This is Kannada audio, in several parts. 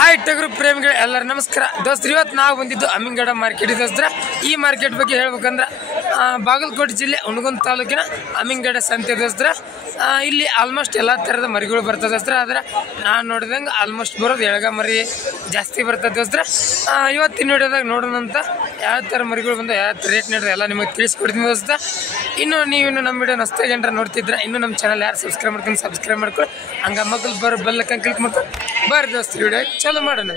ಹಾಯ್ ಟಗರು ಪ್ರೇಮಿಗಳು ಎಲ್ಲರೂ ನಮಸ್ಕಾರ ದೋಸ್ತ್ರು. ಇವತ್ತು ನಾವು ಬಂದಿದ್ದು ಅಮ್ಮಿಂಗಡ ಮಾರ್ಕೆಟ್ ದೋಸ್ತ್ರ. ಈ ಮಾರ್ಕೆಟ್ ಬಗ್ಗೆ ಹೇಳ್ಬೇಕಂದ್ರೆ ಬಾಗಲಕೋಟೆ ಜಿಲ್ಲೆ ಹುಣಗುಂದ ತಾಲೂಕಿನ ಅಮ್ಮಿಂಗಡ ಸಂತೆ ದೋಸ್ತ್ರ. ಇಲ್ಲಿ ಆಲ್ಮೋಸ್ಟ್ ಎಲ್ಲ ಥರದ ಮರಿಗಳು ಬರ್ತದೆ ದೋಸ್ತ್ರ. ಆದರೆ ನಾನು ನೋಡಿದಂಗೆ ಆಲ್ಮೋಸ್ಟ್ ಬರೋದು ಎಳಗ ಮರಿ ಜಾಸ್ತಿ ಬರ್ತದೆ ದೋಸ್ತ್ರ. ಇವತ್ತಿನ ವಿಡಿಯೋದಾಗ ನೋಡೋಣ ಅಂತ ಯಾವ ಥರ ಮರಿಗಳು ಬಂದು ಯಾವ ಥರ ರೇಟ್ ನೀಡಿದ್ರೆ ಎಲ್ಲ ನಿಮಗೆ ತಿಳಿಸ್ಕೊಡ್ತೀನಿ ದೋಸ್ತ. ನೀವಿನ್ನು ನಮ್ಮ ವಿಡಿಯೋ ಹೊಸ್ದಾಗಿ ಏನಾರ ನೋಡ್ತಿದ್ರೆ ಇನ್ನೂ ನಮ್ಮ ಚಾನಲ್ ಯಾರು ಸಬ್ಸ್ಕ್ರೈಬ್ ಮಾಡ್ಕೊಳ್ಳಿ. ಹಂಗೆ ಮಕ್ಕಳು ಬೆಲ್ಲಕ್ಕಂಗೆ ಕ್ಲಿಕ್ ಮಾಡ್ಕೊಂಡು ಬರ್ರಿ ದೋಸ್ತ ವಿಡಿಯೋ ಚಲೋ ಮಾಡೋಣ.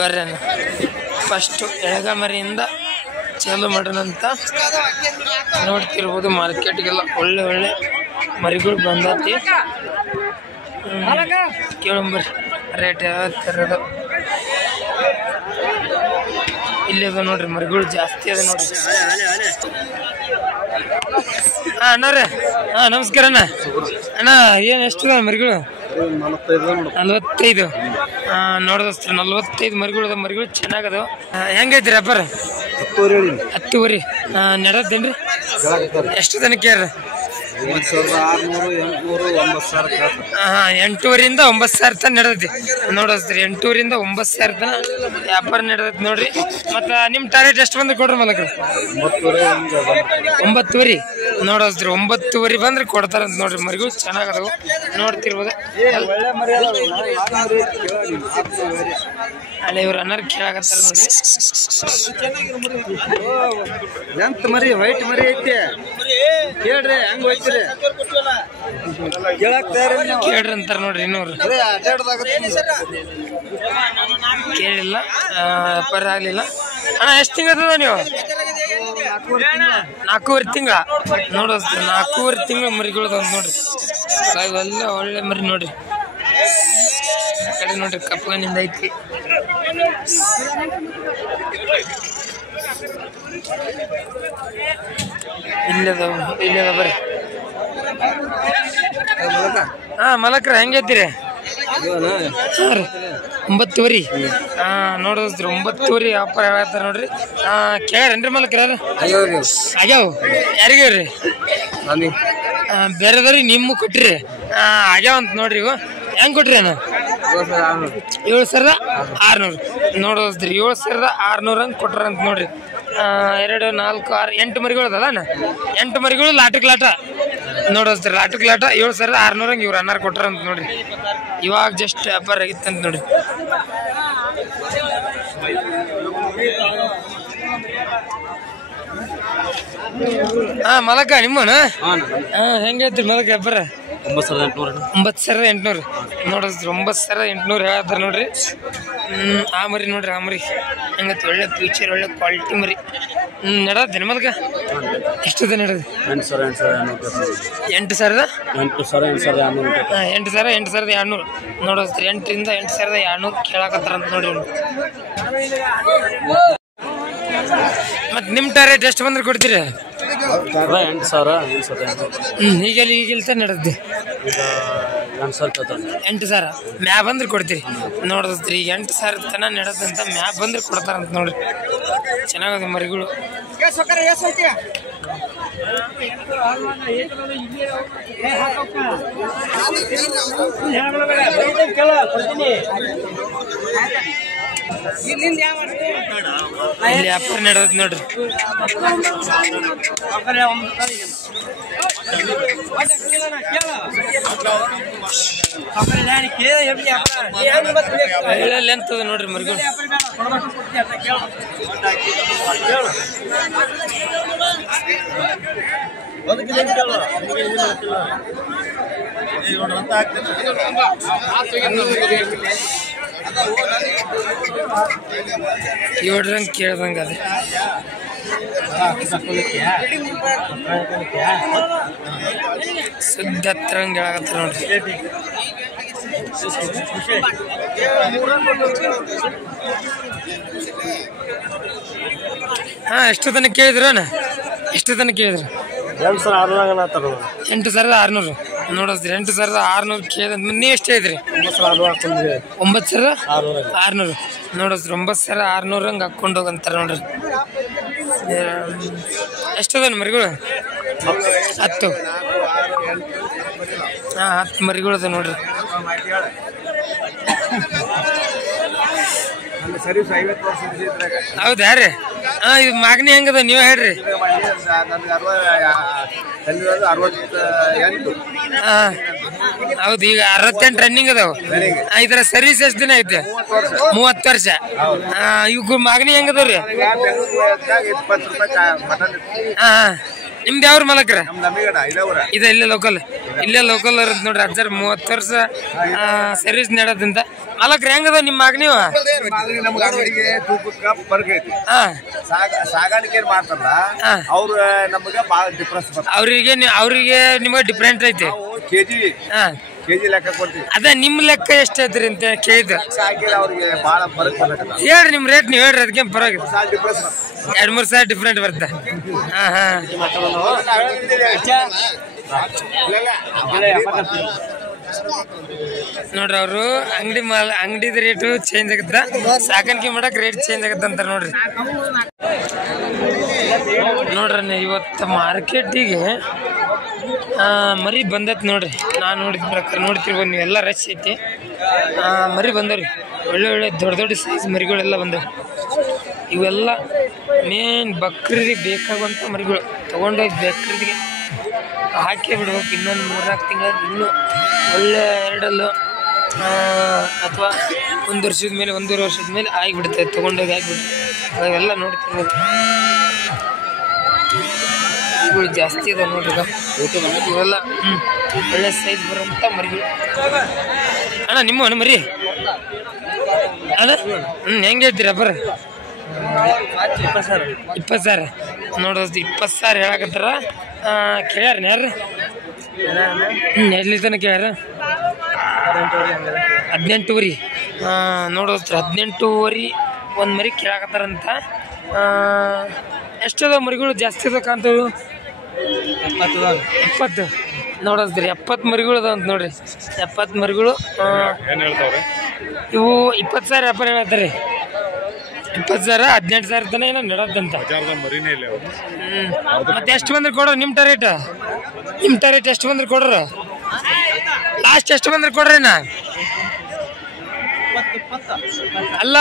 ಬರ್ರಿ ಫಸ್ಟು ಎಳಗ ಮರಿಯಿಂದ ಚಾಲು ಮಾಡೋಣ ಅಂತ ನೋಡ್ತಿರ್ಬೋದು. ಮಾರ್ಕೆಟ್ಗೆಲ್ಲ ಒಳ್ಳೆ ಒಳ್ಳೆ ಮರಿಗಳು ಬಂದತಿ. ಕೇಳಂಬರ್ರಿ ರೇಟ್ ಯಾವ ಥರದ ಇಲ್ಲಿ ಅದ ನೋಡ್ರಿ. ಮರಿಗಳು ಜಾಸ್ತಿ ಅದ ನೋಡ್ರಿ. ಅಣ್ಣವ್ರೆ ನಮಸ್ಕಾರ ಅಣ್ಣ. ಏನು ಎಷ್ಟು ಮರಿಗಳು? 45. ನೋಡೋದಸ್ತ್ರ 45 ಮರಿಗಳು. ಮರಿಗಳು ಚೆನ್ನಾಗದು. ಹೆಂಗೈತಿ ರಬ್ಬರ್? 10 ನಡೆದೇನ್ರಿ? ಎಷ್ಟು ತನಕ? 8,000ರಿಂದ 9,000 ತನಕ ನಡೆದೈತಿ ನೋಡೋದ್ರಿ. 8,000ರಿಂದ 9,000 ತನಕ ವ್ಯಾಪಾರ ನಡೆದೈತಿ ನೋಡ್ರಿ. ಮತ್ತು ನಿಮ್ಮ ಟಾರ್ಗೆಟ್ ಎಷ್ಟು ಬಂದ್ರೆ ಕೊಡ್ರಿ ಮಲಕ್ರು? 9,000 ನೋಡೋದ್ರಿ. 9,000 ಬಂದ್ರೆ ಕೊಡ್ತಾರಂತ ನೋಡ್ರಿ. ಮರಿಗಳು ಚೆನ್ನಾಗದವು ನೋಡ್ತಿರ್ಬೋದು. ಅಲ್ಲ ಇವ್ರು ಅನ್ನಾರು ಕೇಳಾಕತ್ತಾರ ನೋಡ್ರಿ. ಮರಿ ವೈಟ್ ಮರಿ ಐತಿ ಕೇಳ್ರಿ. ಹೆಂಗ್ ಹೋಯ್ತಿರಿ ಕೇಳ್ರಿ ಅಂತಾರ ನೋಡ್ರಿ. ಇನ್ನೂರು ಕೇಳಿಲ್ಲ, ವ್ಯಾಪಾರ ಆಗ್ಲಿಲ್ಲ. ಅಣ್ಣ ಎಷ್ಟು ತಿಂಗಳದ ನೀವು? 4,5 ತಿಂಗಳ ನೋಡೋದ್ರಿ. 4,5 ತಿಂಗಳ ಮರಿಗಳದ ನೋಡ್ರಿ. ಇವೆಲ್ಲ ಒಳ್ಳೆ ಮರಿ ನೋಡ್ರಿ. ಆ ಕಡೆ ನೋಡ್ರಿ ಕಪ್ಪನಿಂದ ಐತಿ. ಇಲ್ಲದ ಬರ್ರಿ. ಮಲಕ್ರ ಹೆಂಗೈತಿರಿ? 9,000 ನೋಡೋದ್ರಿ. 9,000 ವ್ಯಾಪಾರ ಹೇಳತ್ತಾರ ನೋಡ್ರಿ. ಕೇಳ್ರೇನ್ರಿ ಮಲಕ್ರ? ಆಗ್ಯಾವ ಯಾರಿಗ್ರಿ? ಬೇರೆದವ್ರಿ ನಿಮ್ಮ ಕೊಟ್ರಿ ಆಗ್ಯಾವ ಅಂತ ನೋಡ್ರಿ. ಇವು ಹೆಂಗ್ ಕೊಟ್ರಿ ಅಣ್ಣ? 7,600 ನೋಡೋದ್ರಿ. 7,600 ಹಂಗೆ ಕೊಟ್ರಂತ ನೋಡ್ರಿ. 2, 4, 6, 8 ಮರಿಗಳು ಅದಲ್ಲ ಅಣ್ಣ. 8 ಮರಿಗಳು ಲಾಟಕ್ ಲಾಟ ನೋಡೋದ್ರಿ. ಲಾಟಕ್ ಲಾಟ 7,600 ಹಂಗೆ ಇವ್ರು ಅನ್ನಾರು ಕೊಟ್ರಂತ ನೋಡ್ರಿ. ಇವಾಗ ಜಸ್ಟ್ ವ್ಯಾಪಾರ ಆಗಿತ್ತಂತ ನೋಡ್ರಿ. ಮಲಕ ನಿಮ್ಮನ ಹೆಂಗೈತ್ರಿ ಮಲಕ ವ್ಯಾಪಾರ? 9,800 ನೋಡಿದ್ರಿ. 9,800 ಹೇಳತ್ತಾರ ನೋಡ್ರಿ. ಆ ಮರಿ ನೋಡ್ರಿ. ಆ ಮರಿ ಹೆಂಗೈತಿ? ಒಳ್ಳೆ ಫ್ಯೂಚರ್, ಒಳ್ಳೆ ಕ್ವಾಲಿಟಿ ಮರಿ ನಡದ್ರಿ ಮಲ್ಕ. ಎಷ್ಟದ ನಡದ? 8,000 8,200 ನೋಡೋದ್ರಿ. 8,000ರಿಂದ 8,200 ಕೇಳಾಕತ್ತಾರಂತ ನೋಡ್ರಿ. ಮತ್ ನಿಮ್ ಟಾರ್ಗೆಟ್ ಎಷ್ಟು ಬಂದ್ರೆ ಕೊಡ್ತೀರಿ? 8,000 ಈಗೆಲ್ತ ನಡೆದ್ದೆ 8,000 ಮ್ಯಾ ಬಂದ್ರೆ ಕೊಡ್ತೀರಿ ನೋಡದ್ರಿ. ಈಗ 8,000 ತನ ನಡೆದಂತ ಮ್ಯಾ ಬಂದ್ರೆ ಕೊಡ್ತಾರಂತ ನೋಡ್ರಿ. ಚೆನ್ನಾಗದ ಮರಿಗಳು. ಇಲ್ಲಿ ವ್ಯಾಪಾರ ನಡೆದೈತಿ ನೋಡ್ರಿ. ಒಳ್ಳೆ ಲೆಂತ್ ಅದ ನೋಡ್ರಿ ಮರಿಗಳು. ಇವ್ರಂಗೆ ಕೇಳ್ದಂಗ ಅದ. ಸುದ್ದಿ ಹತ್ರ ಹಂಗೆ ಹೇಳಕತ್ತಾರ ನೋಡ್ರಿ. ಎಷ್ಟು ತನಕ ಕೇಳಿದ್ರ? ಎಷ್ಟು ತನಕ ಕೇಳಿದ್ರು? 8,600 ನೋಡೋದ್ರಿ. 8,600 ಕೇಳಿದ್ ನೀ ಎಷ್ಟು ಹೇಳಿದ್ರಿ? 9,600 ನೋಡೋದ್ರಿ. 9,600 ಹಂಗೆ ಹಾಕೊಂಡು ಹೋಗಂತಾರ ನೋಡ್ರಿ. ಎಷ್ಟದ ಮರಿಗಳು? 10 10 ಮರಿಗಳದ ನೋಡ್ರಿ. ಸರ್ವಿಸ್ 50 ವರ್ಷ ಹೌದಾ ರೀ? ಇದು ಮಾಗನಿ ಹೆಂಗದ ನೀವು ಹೇಳ್ರಿ. ಹೌದು, ಈಗ 68 ರನ್ನಿಂಗ್ ಅದಾವ. ಇದರ ಸರ್ವಿಸ್ ಎಷ್ಟು ದಿನ ಐತೆ? 30 ವರ್ಷ. ಇವ್ ಮಾಗನಿ ಹೆಂಗದವ್ರಿ? 20 ರೂಪಾಯಿ. ನಿಮ್ದು ಯಾವ್ರ ಮಾಲಕ್ರ? ಇದ ಇಲ್ಲೇ ಲೋಕಲ್ ಇರದ್ ನೋಡ್ರಿ. 30 ವರ್ಷ ಸರ್ವಿಸ್ ನೀಡೋದ್ರಿಂದ ಮಾಲಕ್ರ ಹೆಂಗದ ನಿಮ್ಮ ಮಾಗನಿ? ಸಾಗಾಣಿಕೆ ಮಾಡ್ತಾರಲ್ಲ ಅವ್ರ ನಮ್ಗೆ ಬಾಳ ಡಿಫ್ರೆನ್ಸ್ ಅವ್ರಿಗೆ ನಿಮಗೆ ಡಿಫ್ರೆಂಟ್ ಐತಿ. ಕೆಜಿ ಲೆಕ್ಕ ಕೊಡ್ತೀವಿ. ಅದ ನಿಮ್ ಲೆಕ್ಕ ಎಷ್ಟ ಐತ್ರಿ ಅಂತ ಕೇಳಿದ. ಅವ್ರಿಗೆ ಬಾಳ ಫರಕ್ ಬರ್ತದೆ. ಹೇಳ್ರಿ ನಿಮ್ ರೇಟ್ ನೀವ್ ಹೇಳ್ರಿ. ಅದಕ್ಕೆ ಪರವಾಗಿಲ್ಲ, 2-3 ಸಾವಿರ ಡಿಫ್ರೆಂಟ್ ಬರುತ್ತೆ. ನೋಡ್ರಿ ಅವರು ಅಂಗಡಿದ ರೇಟು ಚೇಂಜ್ ಆಗತ್ತ, ಸಾಕಾಣಿಕೆ ಮಾಡಕ್ ರೇಟ್ ಚೇಂಜ್ ಆಗತ್ತ ಅಂತ ನೋಡ್ರಿ. ನೋಡ್ರಿ ಇವತ್ತು ಮಾರ್ಕೆಟಿಗೆ ಮರಿ ಬಂದೈತಿ ನೋಡ್ರಿ. ನಾನು ನೋಡಿದ ಪ್ರಕಾರ ನೋಡ್ತಿರ್ಬೋದು ನೀವೆಲ್ಲ ರಶ್ ಐತಿ. ಮರಿ ಬಂದವ್ರಿ, ಒಳ್ಳೆ ದೊಡ್ಡ ಸೈಜ್ ಮರಿಗಳೆಲ್ಲ ಬಂದವು. ಇವೆಲ್ಲ ಮೇನ್ ಬಕ್ರಿಗೆ ಬೇಕಾಗುವಂಥ ಮರಿಗಳು. ತೊಗೊಂಡೋಗಿ ಬಕ್ರಿಗೆ ಹಾಕಿ ಬಿಡ್ಬೇಕು. ಇನ್ನೊಂದು 3-4 ತಿಂಗಳ ಇನ್ನೂ ಒಳ್ಳೆ ಎರಡಲ್ಲು ಅಥವಾ 1 ವರ್ಷದ ಮೇಲೆ 1.5 ವರ್ಷದ ಮೇಲೆ ಆಗಿಬಿಡುತ್ತೆ. ತೊಗೊಂಡೋಗಿ ಆಗಿಬಿಡ್ತು. ಅವೆಲ್ಲ ನೋಡ್ತಿರ್ಬೋದು. ಇವುಗಳು ಜಾಸ್ತಿ ಅದ ನೋಡ್ರಿ. ಇವೆಲ್ಲ ಒಳ್ಳೆ ಸೈಜ್ ಬರುವಂಥ ಮರಿಗಳು. ಅಣ್ಣ ನಿಮ್ಮ ಮರಿ ಅಣ್ಣ ಹೆಂಗೆ ಹೇಳ್ತೀರ ಬರ? 20 ಸಾವಿರ ನೋಡೋದು. 20 ಸಾವಿರ ಹೇಳಕತ್ತಾರ. ಕೇಳ್ಯಾರ ಯಾರು? ಎಲ್ಲಿ ತನಕ ಕೇಳ್ಯಾರ? 18 ನೋಡೋದು. 18 ಒಂದು ಮರಿ ಕೇಳಕತ್ತಾರಂತ. ಎಷ್ಟದ ಮರಿಗಳು? ಜಾಸ್ತಿ ಅದ ಕಾಣ್ತವೆ. 70 ನೋಡೋದ್ರಿ. 70 ಮರಿಗಳು ಅದಾವ ಅಂತ ನೋಡ್ರಿ. 70 ಮರಿಗಳು. ಇವು 20 ಸಾವಿರ ವ್ಯಾಪಾರ ಹೇಳತ್ತಾರೆ. 20 ಸಾವಿರ 18 ಸಾವಿರ ತನಕ ಏನೋ ನಡತ್ತಂತ. ಮತ್ತೆ ಎಷ್ಟು ಬಂದ್ರೆ ಕೊಡ್ರ? ನಿಮ್ಮ ಟಾರ್ಗೆಟ್ ಎಷ್ಟು ಬಂದ್ರೆ ಕೊಡ್ರ? ಲಾಸ್ಟ್ ಎಷ್ಟು ಬಂದ್ರೆ ಕೊಡ್ರೇನ? ಅಲ್ಲ,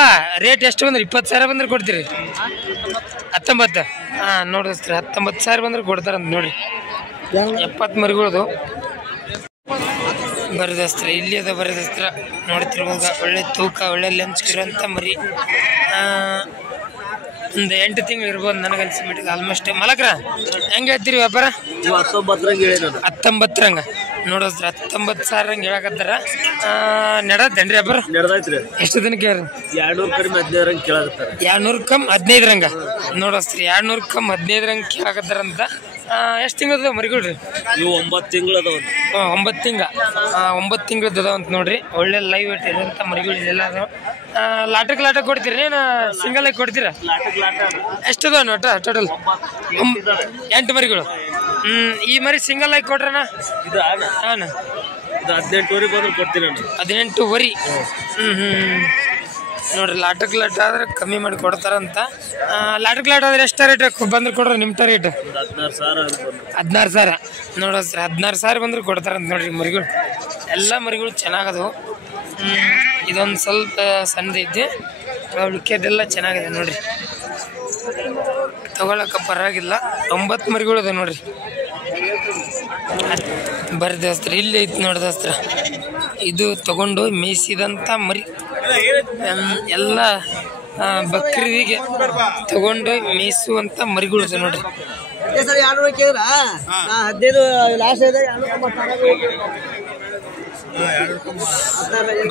ರೇಟ್ ಎಷ್ಟು ಬಂದ್ರೆ? 20 ಸಾವಿರ ಬಂದ್ರೆ ಕೊಡ್ತೀರಿ? 19 ನೋಡಿಸ್ತೀರಿ. 19 ಸಾವಿರ ಬಂದ್ರೆ ಕೊಡ್ತಾರಂತ ನೋಡ್ರಿ. 70 ಮರಿಗಳದು ಬರದಸ್ತ್ರ. ಇಲ್ಲಿ ಅದ ಬರದಸ್ತ್ರ ನೋಡ್ತಿರ್ವಾಗ. ಒಳ್ಳೆ ತೂಕ, ಒಳ್ಳೆ ಲೆನ್ಸ್ ಇರೋಂಥ ಮರಿ. ಒಂದು 8 ತಿಂಗಳು ಇರ್ಬೋದು ನನಗನ್ಸಿ ಮಟ್ಟಿಗೆ. ಆಲ್ಮೋಸ್ಟ್ ಮಾಲಕ್ರ ಹೆಂಗೆ ಹೇಳ್ತೀರಿ ವ್ಯಾಪಾರ? 19 ರಂಗ ನೋಡೋದ್ರ. 19 ಸಾವಿರ ಹಂಗೆ ಹೇಳಕತ್ತಾರ. ನಡತ್ತೇನ್ರಿ ವ್ಯಾಪಾರ? ಎಷ್ಟು ದಿನಕ್ಕೆ? 200 ಕಡಿಮೆ 15 ರಂಗ ಕೇಳಕತ್ತಾರ. 200 ಕಮ್ಮಿ 15 ರಂಗ ನೋಡೋಸ್ತ್ರಿ. 200 ಕಮ್ಮಿ 15 ರಂಗ ಕೇಳಕತ್ತಾರಂತ. ಎಷ್ಟು ತಿಂಗಳದ ಮರಿಗಳ್ರಿ? ಇವು 9 ತಿಂಗಳು ಅದಾವ. 9 ತಿಂಗಳ 9 ತಿಂಗಳದ್ದು ಅದಾವಂತ ನೋಡ್ರಿ. ಒಳ್ಳೆ ಲೈವ್ ವೇಟ್ ಇರೋಂಥ ಮರಿಗಳು ಎಲ್ಲ ಅದಾವ. ಲಾಟಕ್ಕೆ ಕೊಡ್ತೀರಿ ಏನು ಸಿಂಗಲ್ ಆಗಿ ಕೊಡ್ತೀರಾ? ಎಷ್ಟು ಅದಾವ ನೋಟ ಟೋಟಲ್? 8 ಮರಿಗಳು. ಈ ಮರಿ ಸಿಂಗಲ್ ಆಗಿ ಕೊಟ್ರಣ? ಹಾಂ 18 ಬಂದ್ರೆ ಕೊಡ್ತೀನಿ. 18 ನೋಡ್ರಿ. ಲಾಟಕ್ಕೆ ಆದ್ರೆ ಕಮ್ಮಿ ಮಾಡಿ ಕೊಡ್ತಾರಂತ. ಲಾಟಕ್ಕೆ ಆದ್ರೆ ಎಷ್ಟು ರೇಟ್ ಬಂದ್ರೆ ಕೊಡ್ರಿ? ನಿಮ್ಮ ರೇಟ್ 16 ಸಾವಿರ ನೋಡೋಸ್ರಿ. 16 ಸಾವಿರ ಬಂದ್ರೆ ಕೊಡ್ತಾರಂತ ನೋಡ್ರಿ ಮರಿಗಳು. ಎಲ್ಲ ಮರಿಗಳು ಚೆನ್ನಾಗದವು. ಇದೊಂದು ಸ್ವಲ್ಪ ಸಣ್ಣದೈತಿ. ಉಳಿಕೆದೆಲ್ಲ ಚೆನ್ನಾಗಿದೆ ನೋಡ್ರಿ. ತಗೊಳಕ ಪರವಾಗಿಲ್ಲ. 9 ಮರಿಗಳು ಅದ ನೋಡ್ರಿ. ಬರ್ದಸ್ತ್ರ ಇಲ್ಲಿ ಐತಿ ನೋಡ್ದಸ್ತ್ರ. ಇದು ತಗೊಂಡು ಮೇಯಿಸಿದಂಥ ಮರಿ. ಎಲ್ಲ ಬಕ್ರಿಗೆ ತಗೊಂಡು ಮೇಯಿಸುವಂಥ ಮರಿಗಳು ಅದ ನೋಡ್ರಿ.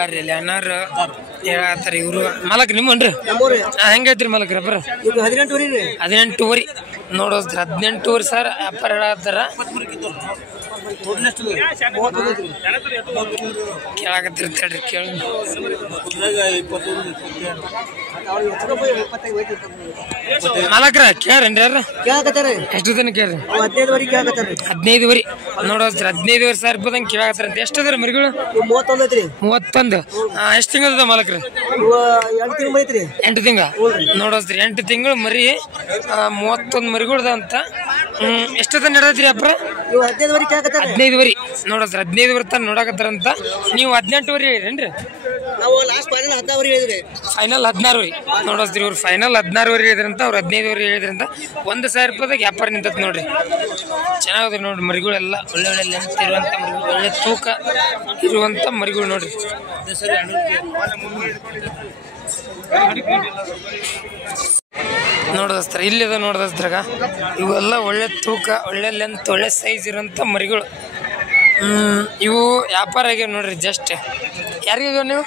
ಬರ್ರಿ ಅಲ್ಲಿ ಅಣ್ಣಾರು ಹೇಳತ್ತಾರ. ಇವರು ಮಾಲಕ್ ನಿಮ್ಮನ್ರಿ? ಹೆಂಗೈತ್ರಿ ಮಾಲಕ್ರ ಬರ? 18 ನೋಡೋದ್ರಿ. 18 ಸಾವಿರ ವ್ಯಾಪಾರ ಹೇಳತ್ತಾರ. ಕೇಳಾಕತ್ತಿರ್ತಾಳ್ರಿ. ಕೇಳಿ ಮಾಲಕ್ರ ಕೇಳ್ರೇನ್ರಿ ಯಾರ? ಎಷ್ಟು ದಿನ ಕೇಳ್ರಿ? 15 ನೋಡೋದ್ರಿ. 15 ಸಾವಿರ ರೂಪಾಯಿ ಕೇಳಾಕತ್ತಾರ. ಎಷ್ಟು ಅದ್ರ ಮರಿಗಳು? 31 ಎಷ್ಟು ತಿಂಗಳ ಮಾಲಕ್ರಿ? 8 ತಿಂಗಳ ನೋಡೋದ್ರಿ. 8 ತಿಂಗಳು ಮರಿ. 31 ಮರಿಗಳು ಅಂತ. ಎಷ್ಟದ ನಡೆದ್ರಿ ಅಪ್ಪ? 15 ನೋಡೋದ್ರಿ. 15 ತನ ನೋಡಕತ್ತಾರಂತ. ನೀವು 18 ಹೇಳಿರೇನ್ರಿ? ಫೈನಲ್ 16 ರೀ ನೋಡೋದ್ರಿ. ಇವ್ರು ಫೈನಲ್ 16 ಹೇಳಿದ್ರಂತ, ಅವ್ರು 15 ಹೇಳಿದ್ರಂತ. 1,000 ರೂಪಾಯಿದಾಗ ವ್ಯಾಪಾರ ನಿಂತತ್ ನೋಡ್ರಿ. ಚೆನ್ನಾಗದ್ರಿ ನೋಡ್ರಿ ಮರಿಗಳೆಲ್ಲ ಒಳ್ಳೆ ಒಳ್ಳೆ ಲೆಂತ್ ಇರುವಂತ ಮರಿಗಳು, ಒಳ್ಳೆ ತೂಕ ಇರುವಂತ ಮರಿಗಳು ನೋಡ್ರಿ. ನೋಡೋದಸ್ತಾರ ಇಲ್ಲಿದ ನೋಡೋದ್ರಾಗ ಇವೆಲ್ಲ ಒಳ್ಳೆ ತೂಕ, ಒಳ್ಳೆ ಲೆಂತ್, ಒಳ್ಳೆ ಸೈಜ್ ಇರೋಂಥ ಮರಿಗಳು. ಇವು ವ್ಯಾಪಾರ ಆಗ್ಯಾವ ನೋಡ್ರಿ. ಜಸ್ಟ್ ಯಾರಿಗಾಗ್ಯಾವ ನೀವು?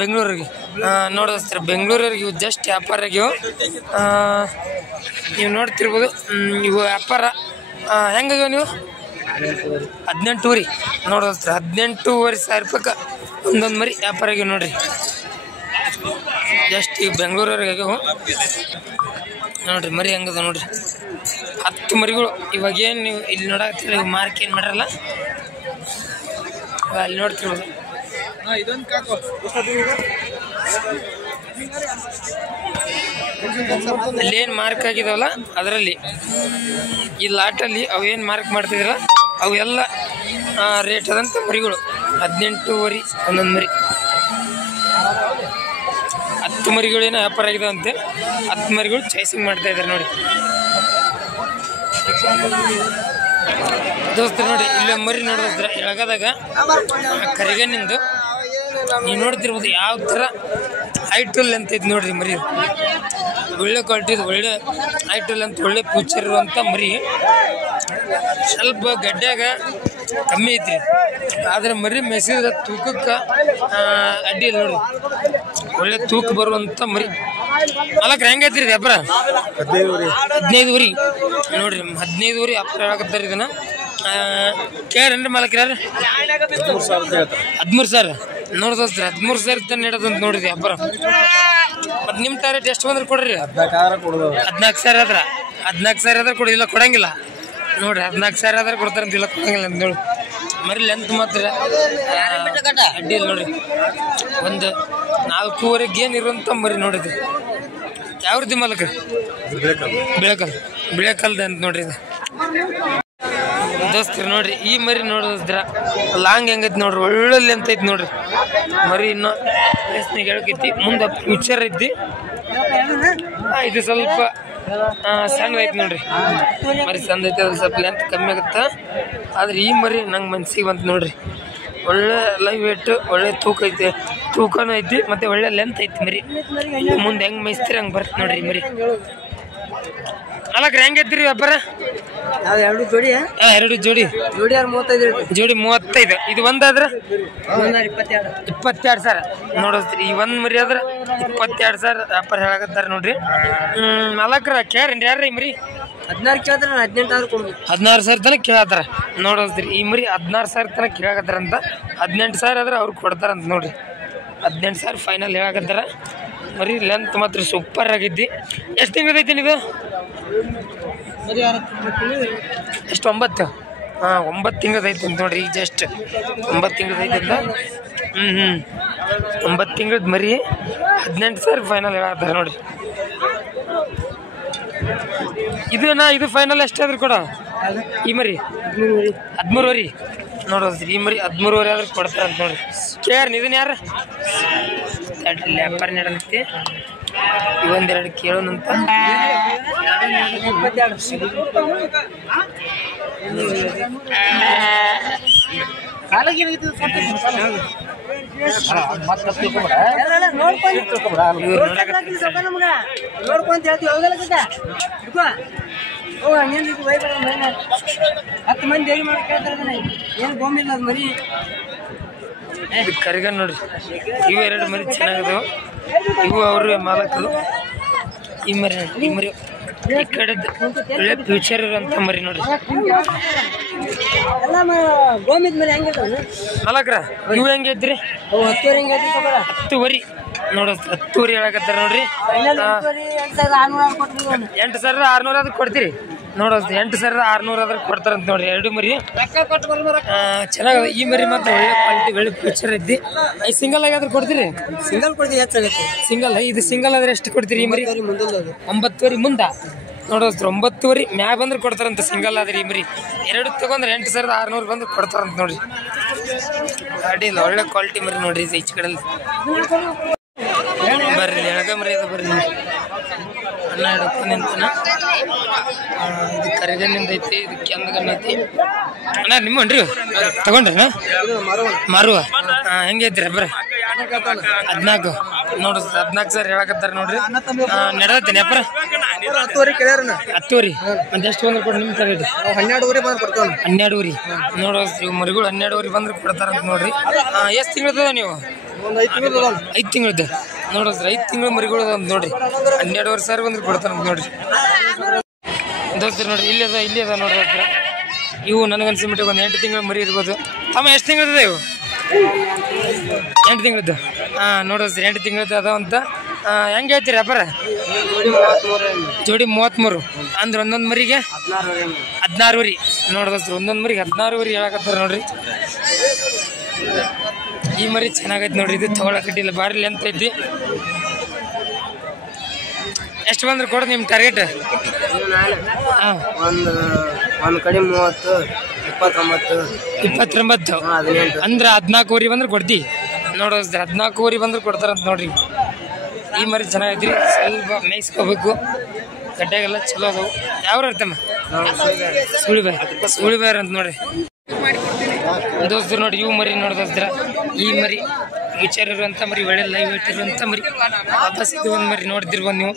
ಬೆಂಗಳೂರಿಗೆ ನೋಡೋದಸ್ತಾರ. ಬೆಂಗಳೂರಿಗೆ ಇವು ಜಸ್ಟ್ ವ್ಯಾಪಾರ ಆಗ್ಯಾವ. ನೀವು ನೋಡ್ತಿರ್ಬೋದು. ಇವು ವ್ಯಾಪಾರ ಹೆಂಗಾಗ್ಯಾವ ನೀವು? 18 ರೀ ನೋಡೋದಸ್ತಾರ. 18,500 ರೂಪಾಯಿಗೆ ಒಂದೊಂದು ಮರಿ ವ್ಯಾಪಾರ ಆಗ್ಯಾವ ನೋಡ್ರಿ. ಜಸ್ಟ್ ಈಗ ಬೆಂಗಳೂರವ್ರಿಗೆ ಆಗ್ಯಾವ ನೋಡ್ರಿ. ಮರಿ ಹೆಂಗದ ನೋಡ್ರಿ. 10 ಮರಿಗಳು. ಇವಾಗ ಏನು ನೀವು ಇಲ್ಲಿ ನೋಡಾಕತ್ತೀರಿ, ಇವು ಮಾರ್ಕ್ ಏನು ಮಾಡ್ರಲ್ಲ, ಅಲ್ಲಿ ನೋಡ್ತಿರ್ಬೋದು. ಅಲ್ಲೇನು ಮಾರ್ಕ್ ಆಗಿದಾವಲ್ಲ ಅದರಲ್ಲಿ, ಈ ಲಾಟಲ್ಲಿ ಅವೇನು ಮಾರ್ಕ್ ಮಾಡ್ತಿದ್ರಲ್ಲ ಅವೆಲ್ಲ ರೇಟ್ ಅದಂತ ಮರಿಗಳು. 18,500 ಒಂದೊಂದು ಮರಿ. 10 ಮರಿಗಳೇನೋ ವ್ಯಾಪಾರ ಆಗಿದಾವಂತೆ. 10 ಮರಿಗಳು ಚಾಯ್ಸಿಂಗ್ ಮಾಡ್ತಾ ಇದ್ದಾರೆ ನೋಡಿ ದೋಸ್ತರು. ನೋಡಿ ಇಲ್ಲೇ ಮರಿ ನೋಡಿದ್ರ ಎಳಗದಾಗ ಕರಿಗನಿಂದು ನೀವು ನೋಡ್ತಿರ್ಬೋದು ಯಾವ ಥರ ಹೈಟಲ್ ಅಂತ ಐತಿ ನೋಡ್ರಿ ಮರಿ. ಒಳ್ಳೆ ಕ್ವಾಲಿಟಿದು, ಒಳ್ಳೆ ಹೈಟಲ್ ಅಂತ, ಒಳ್ಳೆ ಫ್ಯೂಚರ್ ಇರುವಂಥ ಮರಿ. ಸ್ವಲ್ಪ ಗಡ್ಡ್ಯಾಗ ಕಮ್ಮಿ ಐತಿ, ಆದರೆ ಮರಿ ಮೆಸಿದ ತೂಕಕ್ಕೆ ಅಡ್ಡಿ ಇಲ್ಲ ನೋಡ್ರಿ. ಒಳ್ಳೆ ತೂಕ ಬರುವಂಥ ಮರಿ. ನಾಲ್ಕು ಹೆಂಗೈತ್ರಿ ವ್ಯಾಪಾರ? 15,500 ನೋಡ್ರಿ. 15,500 ವ್ಯಾಪಾರ ಹೇಳಕತ್ತಾರೆ. ಇದನ್ನ ಕೇಳ್ರಿ ಮಾಲಕ್ ಯಾರು? 13,000 ನೋಡ್ದೋಸ್ರಿ. 13,000 ತನ ಇಡೋದಂತ ನೋಡ್ರಿ ವ್ಯಾಪಾರ. ಮತ್ತು ನಿಮ್ಮ ಟಾರ್ಗೆಟ್ ಎಷ್ಟು ಬಂದ್ರೆ ಕೊಡ್ರಿ? 14,000 ಆದ್ರೆ 14,000 ಆದ್ರೆ ಕೊಡಿ, ಇಲ್ಲ ಕೊಡಂಗಿಲ್ಲ ನೋಡ್ರಿ. 14,000 ಆದ್ರೆ ಕೊಡ್ತಾರಂತ, ಇಲ್ಲ ಕೊಡಂಗಿಲ್ಲ ಅಂತ ನೋಡಿ. ಮರಿ ಲೆಂತ್ ಮಾತ್ರ ಅಡ್ಡಿ ಇಲ್ಲ ನೋಡ್ರಿ. ಒಂದು 4,500 ಗೇನ್ ಇರುವಂಥ ಮರಿ ನೋಡಿದ್ರಿ. ಯಾವ್ದು ಮಾಲಕ? ಬಿಳೆಕಲ್ದ ಅಂತ ನೋಡ್ರಿ. ಇದು ದೋಸ್ತರು ನೋಡ್ರಿ ಈ ಮರಿ ನೋಡಿದ್ರ ಲಾಂಗ್ ಹೆಂಗೈತಿ ನೋಡ್ರಿ. ಒಳ್ಳೆ ಲೆಂತ್ ಐತಿ ನೋಡ್ರಿ ಮರಿ. ಇನ್ನೂ ಪ್ಲೇಸ್ನಾಗ ಹೇಳಕೈತಿ, ಮುಂದೆ ಫ್ಯೂಚರ್ ಐತಿ. ಇದು ಸ್ವಲ್ಪ ಸಣ್ಣ ಐತಿ ನೋಡ್ರಿ. ಮರಿ ಸಣ್ಣ ಐತಿ, ಅದ್ರ ಸ್ವಲ್ಪ ಲೆಂತ್ ಕಮ್ಮಿ ಆಗುತ್ತೆ. ಆದ್ರೆ ಈ ಮರಿ ನಂಗೆ ಮನ್ಸಿಗೆ ಬಂತು ನೋಡ್ರಿ. ಒಳ್ಳೆ ಲೈವ್ ವೇಟ್, ಒಳ್ಳೆ ತೂಕ ಐತಿ, ತೂಕನೂ ಐತಿ, ಮತ್ತೆ ಒಳ್ಳೆ ಲೆಂತ್ ಐತಿ ಮರಿ. ಮುಂದೆ ಹೆಂಗೆ ಮೇಯ್ಸ್ತೀರಿ ಹಂಗೆ ಬರ್ತ ನೋಡ್ರಿ ಮರಿ. ನಾಲ್ಕು ಹೆಂಗೆ ಐತ್ರಿ ವ್ಯಾಪಾರ? 2 ಜೋಡಿ. 2 ಜೋಡಿ. ಜೋಡಿ 35. ಜೋಡಿ 35. ಇದು ಒಂದಾದ್ರೆ 22,000 ನೋಡಿಸ್ತೀರಿ. ಈ ಒಂದು ಮರಿ ಆದ್ರೆ 22,000 ವ್ಯಾಪಾರ ಹೇಳಕತ್ತಾರೆ ನೋಡ್ರಿ. ನಾಲ್ಕರ ಕೇಳ್ರಿ ಯಾರ್ರಿ ಮರಿ? 16 ಕೇಳ್ತಾರೆ, 18,000 ಕೊಡ್ಬೇಕು. 16,000 ತನಕ ಕೇಳತ್ತಾರ ನೋಡೋದ್ರಿ. ಈ ಮರಿ 16,000 ತನಕ ಕೇಳಕತ್ತಾರಂತ. 18,000 ಆದ್ರೆ ಅವ್ರು ಕೊಡ್ತಾರಂತ ನೋಡ್ರಿ. 18,000 ಫೈನಲ್ ಹೇಳಕತ್ತಾರ. ಮರಿ ಲೆಂತ್ ಮಾತ್ರ ಸೂಪರ್ ಆಗಿದ್ದಿ. ಎಷ್ಟು ತಿಂಗಳೈತಿ ನೀವು? ಎಷ್ಟು? 9. 9 ತಿಂಗಳದೈತಿ ಅಂತ ನೋಡ್ರಿ. ಈಗ ಜಸ್ಟ್ 9 ತಿಂಗಳದೈತಿ ಅಂತ. 9 ತಿಂಗಳದ ಮರಿ 18,000 ಫೈನಲ್ ಹೇಳತ್ತಾರ ನೋಡ್ರಿ. ಇದು ಫೈನಲ್ ಎಷ್ಟಾದ್ರೂ ಕೊಡ ಈ ಮರಿ? 13,500 ನೋಡೋದ್ರಿ. ಈ ಮರಿ 13,500 ಆದ್ರೆ ಕೊಡ್ತಾರಂತ ನೋಡ್ರಿ. ಕೇಳ್ರಿ ಇದನ್ನ ಯಾರು? ವ್ಯಾಪಾರ ನಡಂತೆ. ಇವೊಂದೆರಡು ಕೇಳೋಣಂತ. ನೋಡ್ಕೊಂತ ಹೇಳ್ತೀವಿ. 10 ಮಂದಿ ದೇವಿ ಮಾಡಿ ಕೇಳ್ತಾರೆ. ಏನು ಗೊಂಬಿಲ್ಲ ಅದು ಮರಿ. ಇದು ಕರಿಗನ್ ನೋಡ್ರಿ. ಇವು 2 ಮರಿ ಚೆನ್ನಾಗದವು. ಇವು ಅವ್ರ ಮಾಲಕರು. ಈ ಮರಿ ಈ ಕಡೆ ಒಳ್ಳೆ ಫ್ಯೂಚರ್ ಇರೋಂಥ ಮರಿ ನೋಡ್ರಿ. ಗೋಮಿದ್ ಮರಿ ಹೆಂಗಿರ್ತಾವ ಮಾಲಕ್ರ? ಇವು ಹೆಂಗೈತ್ರಿ? 10,000 ನೋಡ. 10,000 ಹೇಳಕತ್ತಾರ ನೋಡ್ರಿ. 8,600 ಆದ್ರೆ ಕೊಡ್ತೀರಿ ನೋಡೋದು. 8,600 ಆದ್ರೆ ಕೊಡ್ತಾರಂತ ನೋಡ್ರಿ. 2 ಮರಿ ಚೆನ್ನಾಗದ. ಈ ಮರಿ ಮಾತ್ರ ಒಳ್ಳೆ ಕ್ವಾಲಿಟಿ, ಒಳ್ಳೆ ಫ್ಯೂಚರ್ ಐತಿ. ಈ ಸಿಂಗಲ್ ಆಗಾದ್ರೆ ಕೊಡ್ತೀರಿ? ಸಿಂಗಲ್ ಕೊಡ್ತೀವಿ. ಹೆಚ್ಚಾಗತ್ತೆ ಸಿಂಗಲ್. ಇದು ಸಿಂಗಲ್ ಆದ್ರೆ ಎಷ್ಟು ಕೊಡ್ತೀರಿ ಈ ಮರಿ? 9,000 ಮುಂದ ನೋಡೋದ್ರ. 9,000 ಮ್ಯಾಗ ಬಂದ್ರೆ ಕೊಡ್ತಾರಂತ ಸಿಂಗಲ್ ಆದ್ರೆ. ಈ ಮರಿ 2 ತಗೊಂಡ್ರೆ 8,600 ಬಂದ್ರೆ ಕೊಡ್ತಾರಂತ ನೋಡ್ರಿ. ಗಾಡಿ ಇಲ್ಲ, ಒಳ್ಳೆ ಕ್ವಾಲಿಟಿ ಮರಿ ನೋಡ್ರಿ ಇದು ಈಚೆ ಕಡೆ ಬರ್ರಿ ಎಳಗ ಮರಿ ಅದ ಬರ್ರಿ ಅನ್ನ ಹಿಡ್ಕೊಂಡು ನಿಂತಾನ. ಇದು ಕರಿಗಣ್ಣಿಂದ ಐತಿ, ಇದು ಕೆಂದಗಣ್ಣ ಐತಿ. ಅಣ್ಣ ನಿಮ್ಮನ್ರಿ ತಗೊಂಡ್ರಣ್ಣ ಮಾರುವ ಹೆಂಗೈತ್ರಿ ಬರ್ರಿ 14 ನೋಡ್ರಿ 14 ಸರ್ ಹೇಳಕತ್ತಾರ ನೋಡ್ರಿ. ನಡೆದತ್ತೀನಿ ಅಪ್ಪರ 10 ಮತ್ತೆ ಎಷ್ಟು ಬಂದ್ರೆ ಕೊಡ್ರಿ ನಿಮ್ಮ ರೇಟ್ 12 ನೋಡ್ರಿ ಮರಿಗಳು 12 ಬಂದ್ರೆ ಕೊಡ್ತಾರಂತ ನೋಡ್ರಿ. ಎಷ್ಟು ತಿಂಗಳದ ನೀವು 5 ತಿಂಗಳದ ನೋಡ್ರಿ 5 ತಿಂಗಳು ಮರಿಗಳು ಅಂತ ನೋಡ್ರಿ 12 ಸಾವಿರ ಬಂದ್ರೆ ಕೊಡ್ತಾರಂತ ನೋಡ್ರಿ ದೋಸ್ತರು. ನೋಡ್ರಿ ಇಲ್ಲಿ ಅದ ನೋಡ್ರಿ ಹತ್ರ ಇವು ನನಗನ್ಸಿ ಮಟ್ಟಿಗೆ ಒಂದು 8 ತಿಂಗಳು ಮರಿ ಇರ್ಬೋದು. ಅಮ್ಮ ಎಷ್ಟು ತಿಂಗಳದ ಇವು 8 ತಿಂಗಳದ್ದು ನೋಡ್ರಿ 8 ತಿಂಗಳದ್ದು ಅದಾವಂತ. ಹೆಂಗೆ ಹೇಳ್ತೀರಿ ಅಪ್ಪರ ಜೋಡಿ 33 ಅಂದ್ರೆ ಒಂದೊಂದು ಮರಿಗೆ 16 ನೋಡ್ರಿ ಒಂದೊಂದು ಮರಿಗೆ 16 ಹೇಳಕತ್ತಾರ ನೋಡ್ರಿ. ಈ ಮರಿ ಚೆನ್ನಾಗೈತಿ ನೋಡ್ರಿ, ಇದು ತಗೊಳಕಟ್ಟಿಲ್ಲ ಬಾರಿ ಲೆಂತ್ ಐತಿ. ಎಷ್ಟು ಬಂದ್ರೆ ಕೊಡ ನಿಮ್ಮ ಟಾರ್ಗೆಟ್? ಒಂದು ಕಡೆ 30, 29 ಅಂದ್ರೆ 14 ಬಂದ್ರೆ ಕೊಡ್ತಿ ನೋಡ್ರಿ. 14 ಬಂದ್ರೆ ಕೊಡ್ತಾರಂತ ನೋಡ್ರಿ. ಈ ಮರಿ ಚೆನ್ನಾಗೈತ್ರಿ, ಸ್ವಲ್ಪ ಮೇಯಿಸ್ಕೋಬೇಕು. ಗಡ್ಡೆಗೆಲ್ಲ ಚಲೋ ಅದಾವು. ಯಾವ ಇರ್ತಮ್ಮ ಸುಳಿಬೇರ ಅಂತ ನೋಡ್ರಿ ದೋಸ್ತರು. ನೋಡಿ ಇವು ಮರಿ ನೋಡಿದ್ರ ಈ ಮರಿ ವಿಚಾರ ಇರುವಂಥ ಮರಿ, ಒಳ್ಳೆ ಲೈವ್ ಇಟ್ಟಿರುವಂಥ ಮರಿ. ವಾಪಸ್ ಇದು ಒಂದು ಮರಿ ನೋಡ್ತಿರ್ಬೋದು ನೀವು.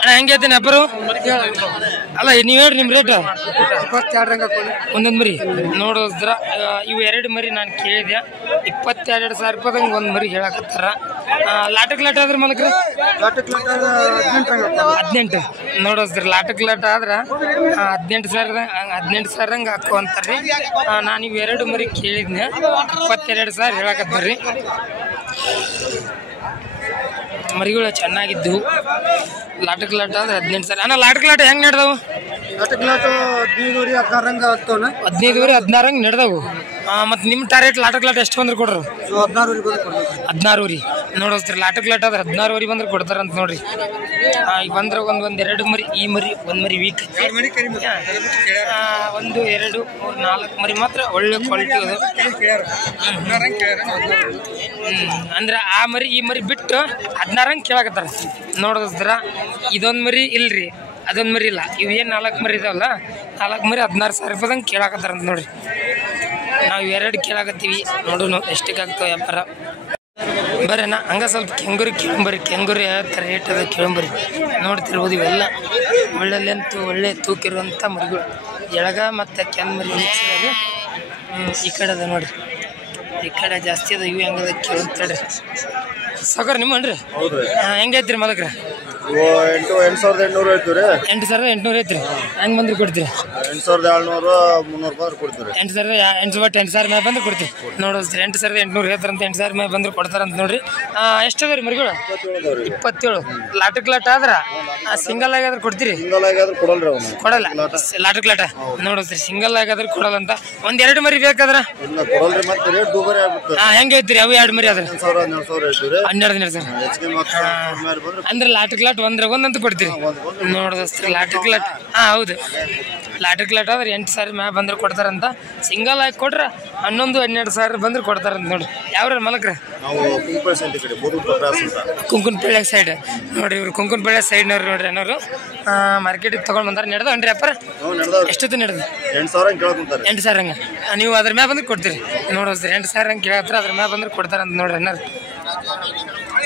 ಅಣ್ಣ ಹೆಂಗೆ ಹೇಳ್ತೇನೆ ಅಪ್ಪರು? ಅಲ್ಲ ನೀವು ಹೇಳ್ರಿ ನಿಮ್ಮ ರೇಟ್. 22 ಒಂದೊಂದು ಮರಿ ನೋಡಿದ್ರ ಇವು 2 ಮರಿ ನಾನು ಕೇಳಿದೆ 22,000 ರೂಪಾಯಿದಂಗೆ ಒಂದು ಮರಿ ಹೇಳಕತ್ತಾರ. ಲಾಟಕ್ ಲಾಟ ಆದ್ರೆ ಮಲಕ್ರ 18 ನೋಡಿದ್ರ ಲಾಟಕ್ ಲಾಟ ಆದ್ರೆ 18,000 ಹಂಗೆ ಹಾಕು ಅಂತಾರ್ರಿ. ನಾನು ಇವು 2 ಮರಿ ಕೇಳಿದ್ನೆ 22,000 ಹೇಳಕತ್ತಾರ್ರಿ. ಮರಿಗಳು ಚೆನ್ನಾಗಿದ್ದು ಲಾಟಕ್ ಲಾಟ ಅಂದ್ರೆ 18,000. ಅಣ್ಣ ಲಾಟಕ್ ಲಾಟ ಹೆಂಗೆ ನಡೆದವು? 15 16 ನಡೆದವು. ಮತ್ತು ನಿಮ್ಮ ಟಾರ್ಗೆಟ್ ಲಾಟಕ್ ಲಾಟ ಎಷ್ಟು ಬಂದ್ರೆ ಕೊಡ್ರು? 16 ನೋಡಿಸ್ತೀರಿ. ಲಾಟಕ್ ಲಾಟ ಆದ್ರೆ 16 ಬಂದ್ರೆ ಕೊಡ್ತಾರಂತ ನೋಡ್ರಿ. ಈಗ ಬಂದ್ರೆ ಒಂದು 2 ಮರಿ, ಈ ಮರಿ 1 ಮರಿ ವೀಕ್, 1 2 3 4 ಮರಿ ಮಾತ್ರ ಒಳ್ಳೆ ಕ್ವಾಲಿಟಿ ಅದು. ಅಂದ್ರೆ ಆ ಮರಿ ಈ ಮರಿ ಬಿಟ್ಟು 16 ಕೇಳಕತ್ತಾರ ನೋಡಿದ್ರ. ಇದೊಂದು ಮರಿ ಇಲ್ರಿ, ಅದೊಂದು ಮರಿ ಇಲ್ಲ. ಇವು ಏನು 4 ಮರಿ ಇದಾವಲ್ಲ, 4 ಮರಿ 16,000 ರೂಪಾಯಿದಂಗೆ ಕೇಳಕತ್ತಾರಂತ ನೋಡ್ರಿ. ನಾವು 2 ಕೇಳಾಕತ್ತೀವಿ, ನೋಡೋಣ ಎಷ್ಟಕ್ಕೆ ಆಗ್ತಾವೆ ವ್ಯಾಪಾರ. ಬರ್ರಿ ಹಂಗೆ ಸ್ವಲ್ಪ ಕೆಂಗೂರಿ ಕೇಳಂಬರಿ. ಕೆಂಗೂರಿ ಯಾವ ಥರ ರೇಟ್ ಅದ ಕೇಳಂಬರಿ. ನೋಡ್ತಿರ್ಬೋದು ಇವೆಲ್ಲ ಒಳ್ಳೆ ಲೆಂತು ಒಳ್ಳೆ ತೂಕಿರುವಂಥ ಮರಿಗಳು. ಎಳಗ ಮತ್ತು ಕೆಂದು ಮರಿ ಮಿಕ್ಸ್ ಅದಾವೆ. ಈ ಕಡೆ ಅದ ನೋಡ್ರಿ, ಈ ಕಡೆ ಜಾಸ್ತಿ ಅದ. ಇವು ಹೆಂಗದ ಕೇಳ್ತಾಡ್ರಿ ಸಾಕಾರ ನಿಮ್ಮನ್ರಿ. ಹೆಂಗೆ ಐತ್ರಿ ಮಲಕ್ರ? 8,800 ಹೇಳ್ತೀವಿ. 8,800 ಐತ್ರಿ. ಹೆಂಗೆ ಬಂದ್ರೆ ಕೊಡ್ತೀರಿ? 8,700 300 ರೂಪಾಯಿ ಕೊಡ್ತೀವಿ. 8,000 ಮೇಲೆ ಬಂದ್ರೆ ಕೊಡ್ತೀವಿ ನೋಡಿದ್ರಿ. 8,800 ಹೇಳ್ತಾರಂತ 8,000 ಮೇಲೆ ಬಂದ್ರೆ ಕೊಡ್ತಾರಂತ ನೋಡ್ರಿ. ಎಷ್ಟು ಅದ ರೀ ಮರಿಗಳು? 27. ಲಾಟಕ್ ಲಾಟ ಆದ್ರೆ ಸಿಂಗಲ್ ಆಗಿದ್ರೆ ಕೊಡ್ತೀರಿ? ಕೊಡಲ್ಲ. ಲಾಟಕ್ ಲಾಟ ನೋಡಿದ್ರಿ ಸಿಂಗಲ್ ಆಗಿದ್ರೆ ಕೊಡಲ್ಲ ಅಂತ. 1-2 ಮರಿ ಬೇಕಾದ್ರೆ ಹೆಂಗೆ ಹೇಳ್ತೀರಿ? ಅವು 2 ಮರಿ ಆದ್ರೆ 12,000 ಅಂದ್ರೆ ಲಾಟಕ್ ಲಾಟ್ ಒಂದಂತ ಕೊಡ್ತೀರಿ ನೋಡಿದ್ರಿ. ಲಾಟಕ್ ಲಾಟ್ ಹೌದು, ಲಾಟಕ್ ಲಾಟ್ ಆದ್ರೆ 8,000 ಮ್ಯಾಗ ಬಂದ್ರೆ ಕೊಡ್ತಾರಂತ. ಸಿಂಗಲ್ ಆಗಿ ಕೊಟ್ರೆ 11-12,000 ಬಂದ್ರೆ ಕೊಡ್ತಾರಂತ ನೋಡ್ರಿ. ಯಾವ್ರ ಮಲಕ್ರ? ಕುಂಕುನಪಳ್ಳಿ ಸೈಡ್ ನೋಡ್ರಿ. ಇವ್ರು ಕುಂಕುನಪಳ್ಳಿ ಸೈಡ್ನವ್ರು ನೋಡ್ರಿ. ಅನ್ನೋರು ಮಾರ್ಕೆಟಿಗೆ ತೊಗೊಂಡು ಬಂದಾರ. ನಡೆದವನ್ರಿ ಅಪ್ಪಾರ? ಎಷ್ಟೊತ್ತು ನಡೆದು? 8,000 ಹಂಗೆ. ನೀವು ಅದ್ರ ಮ್ಯಾಗ ಬಂದ್ರೆ ಕೊಡ್ತೀರಿ ನೋಡಿದ್ರಿ. 8,000 ಹಂಗೆ ಕೇಳತ್ರ, ಅದ್ರ ಮ್ಯಾಗ ಬಂದ್ರೆ ಕೊಡ್ತಾರಂತ ನೋಡ್ರಿ. ಅನ್ನೋರು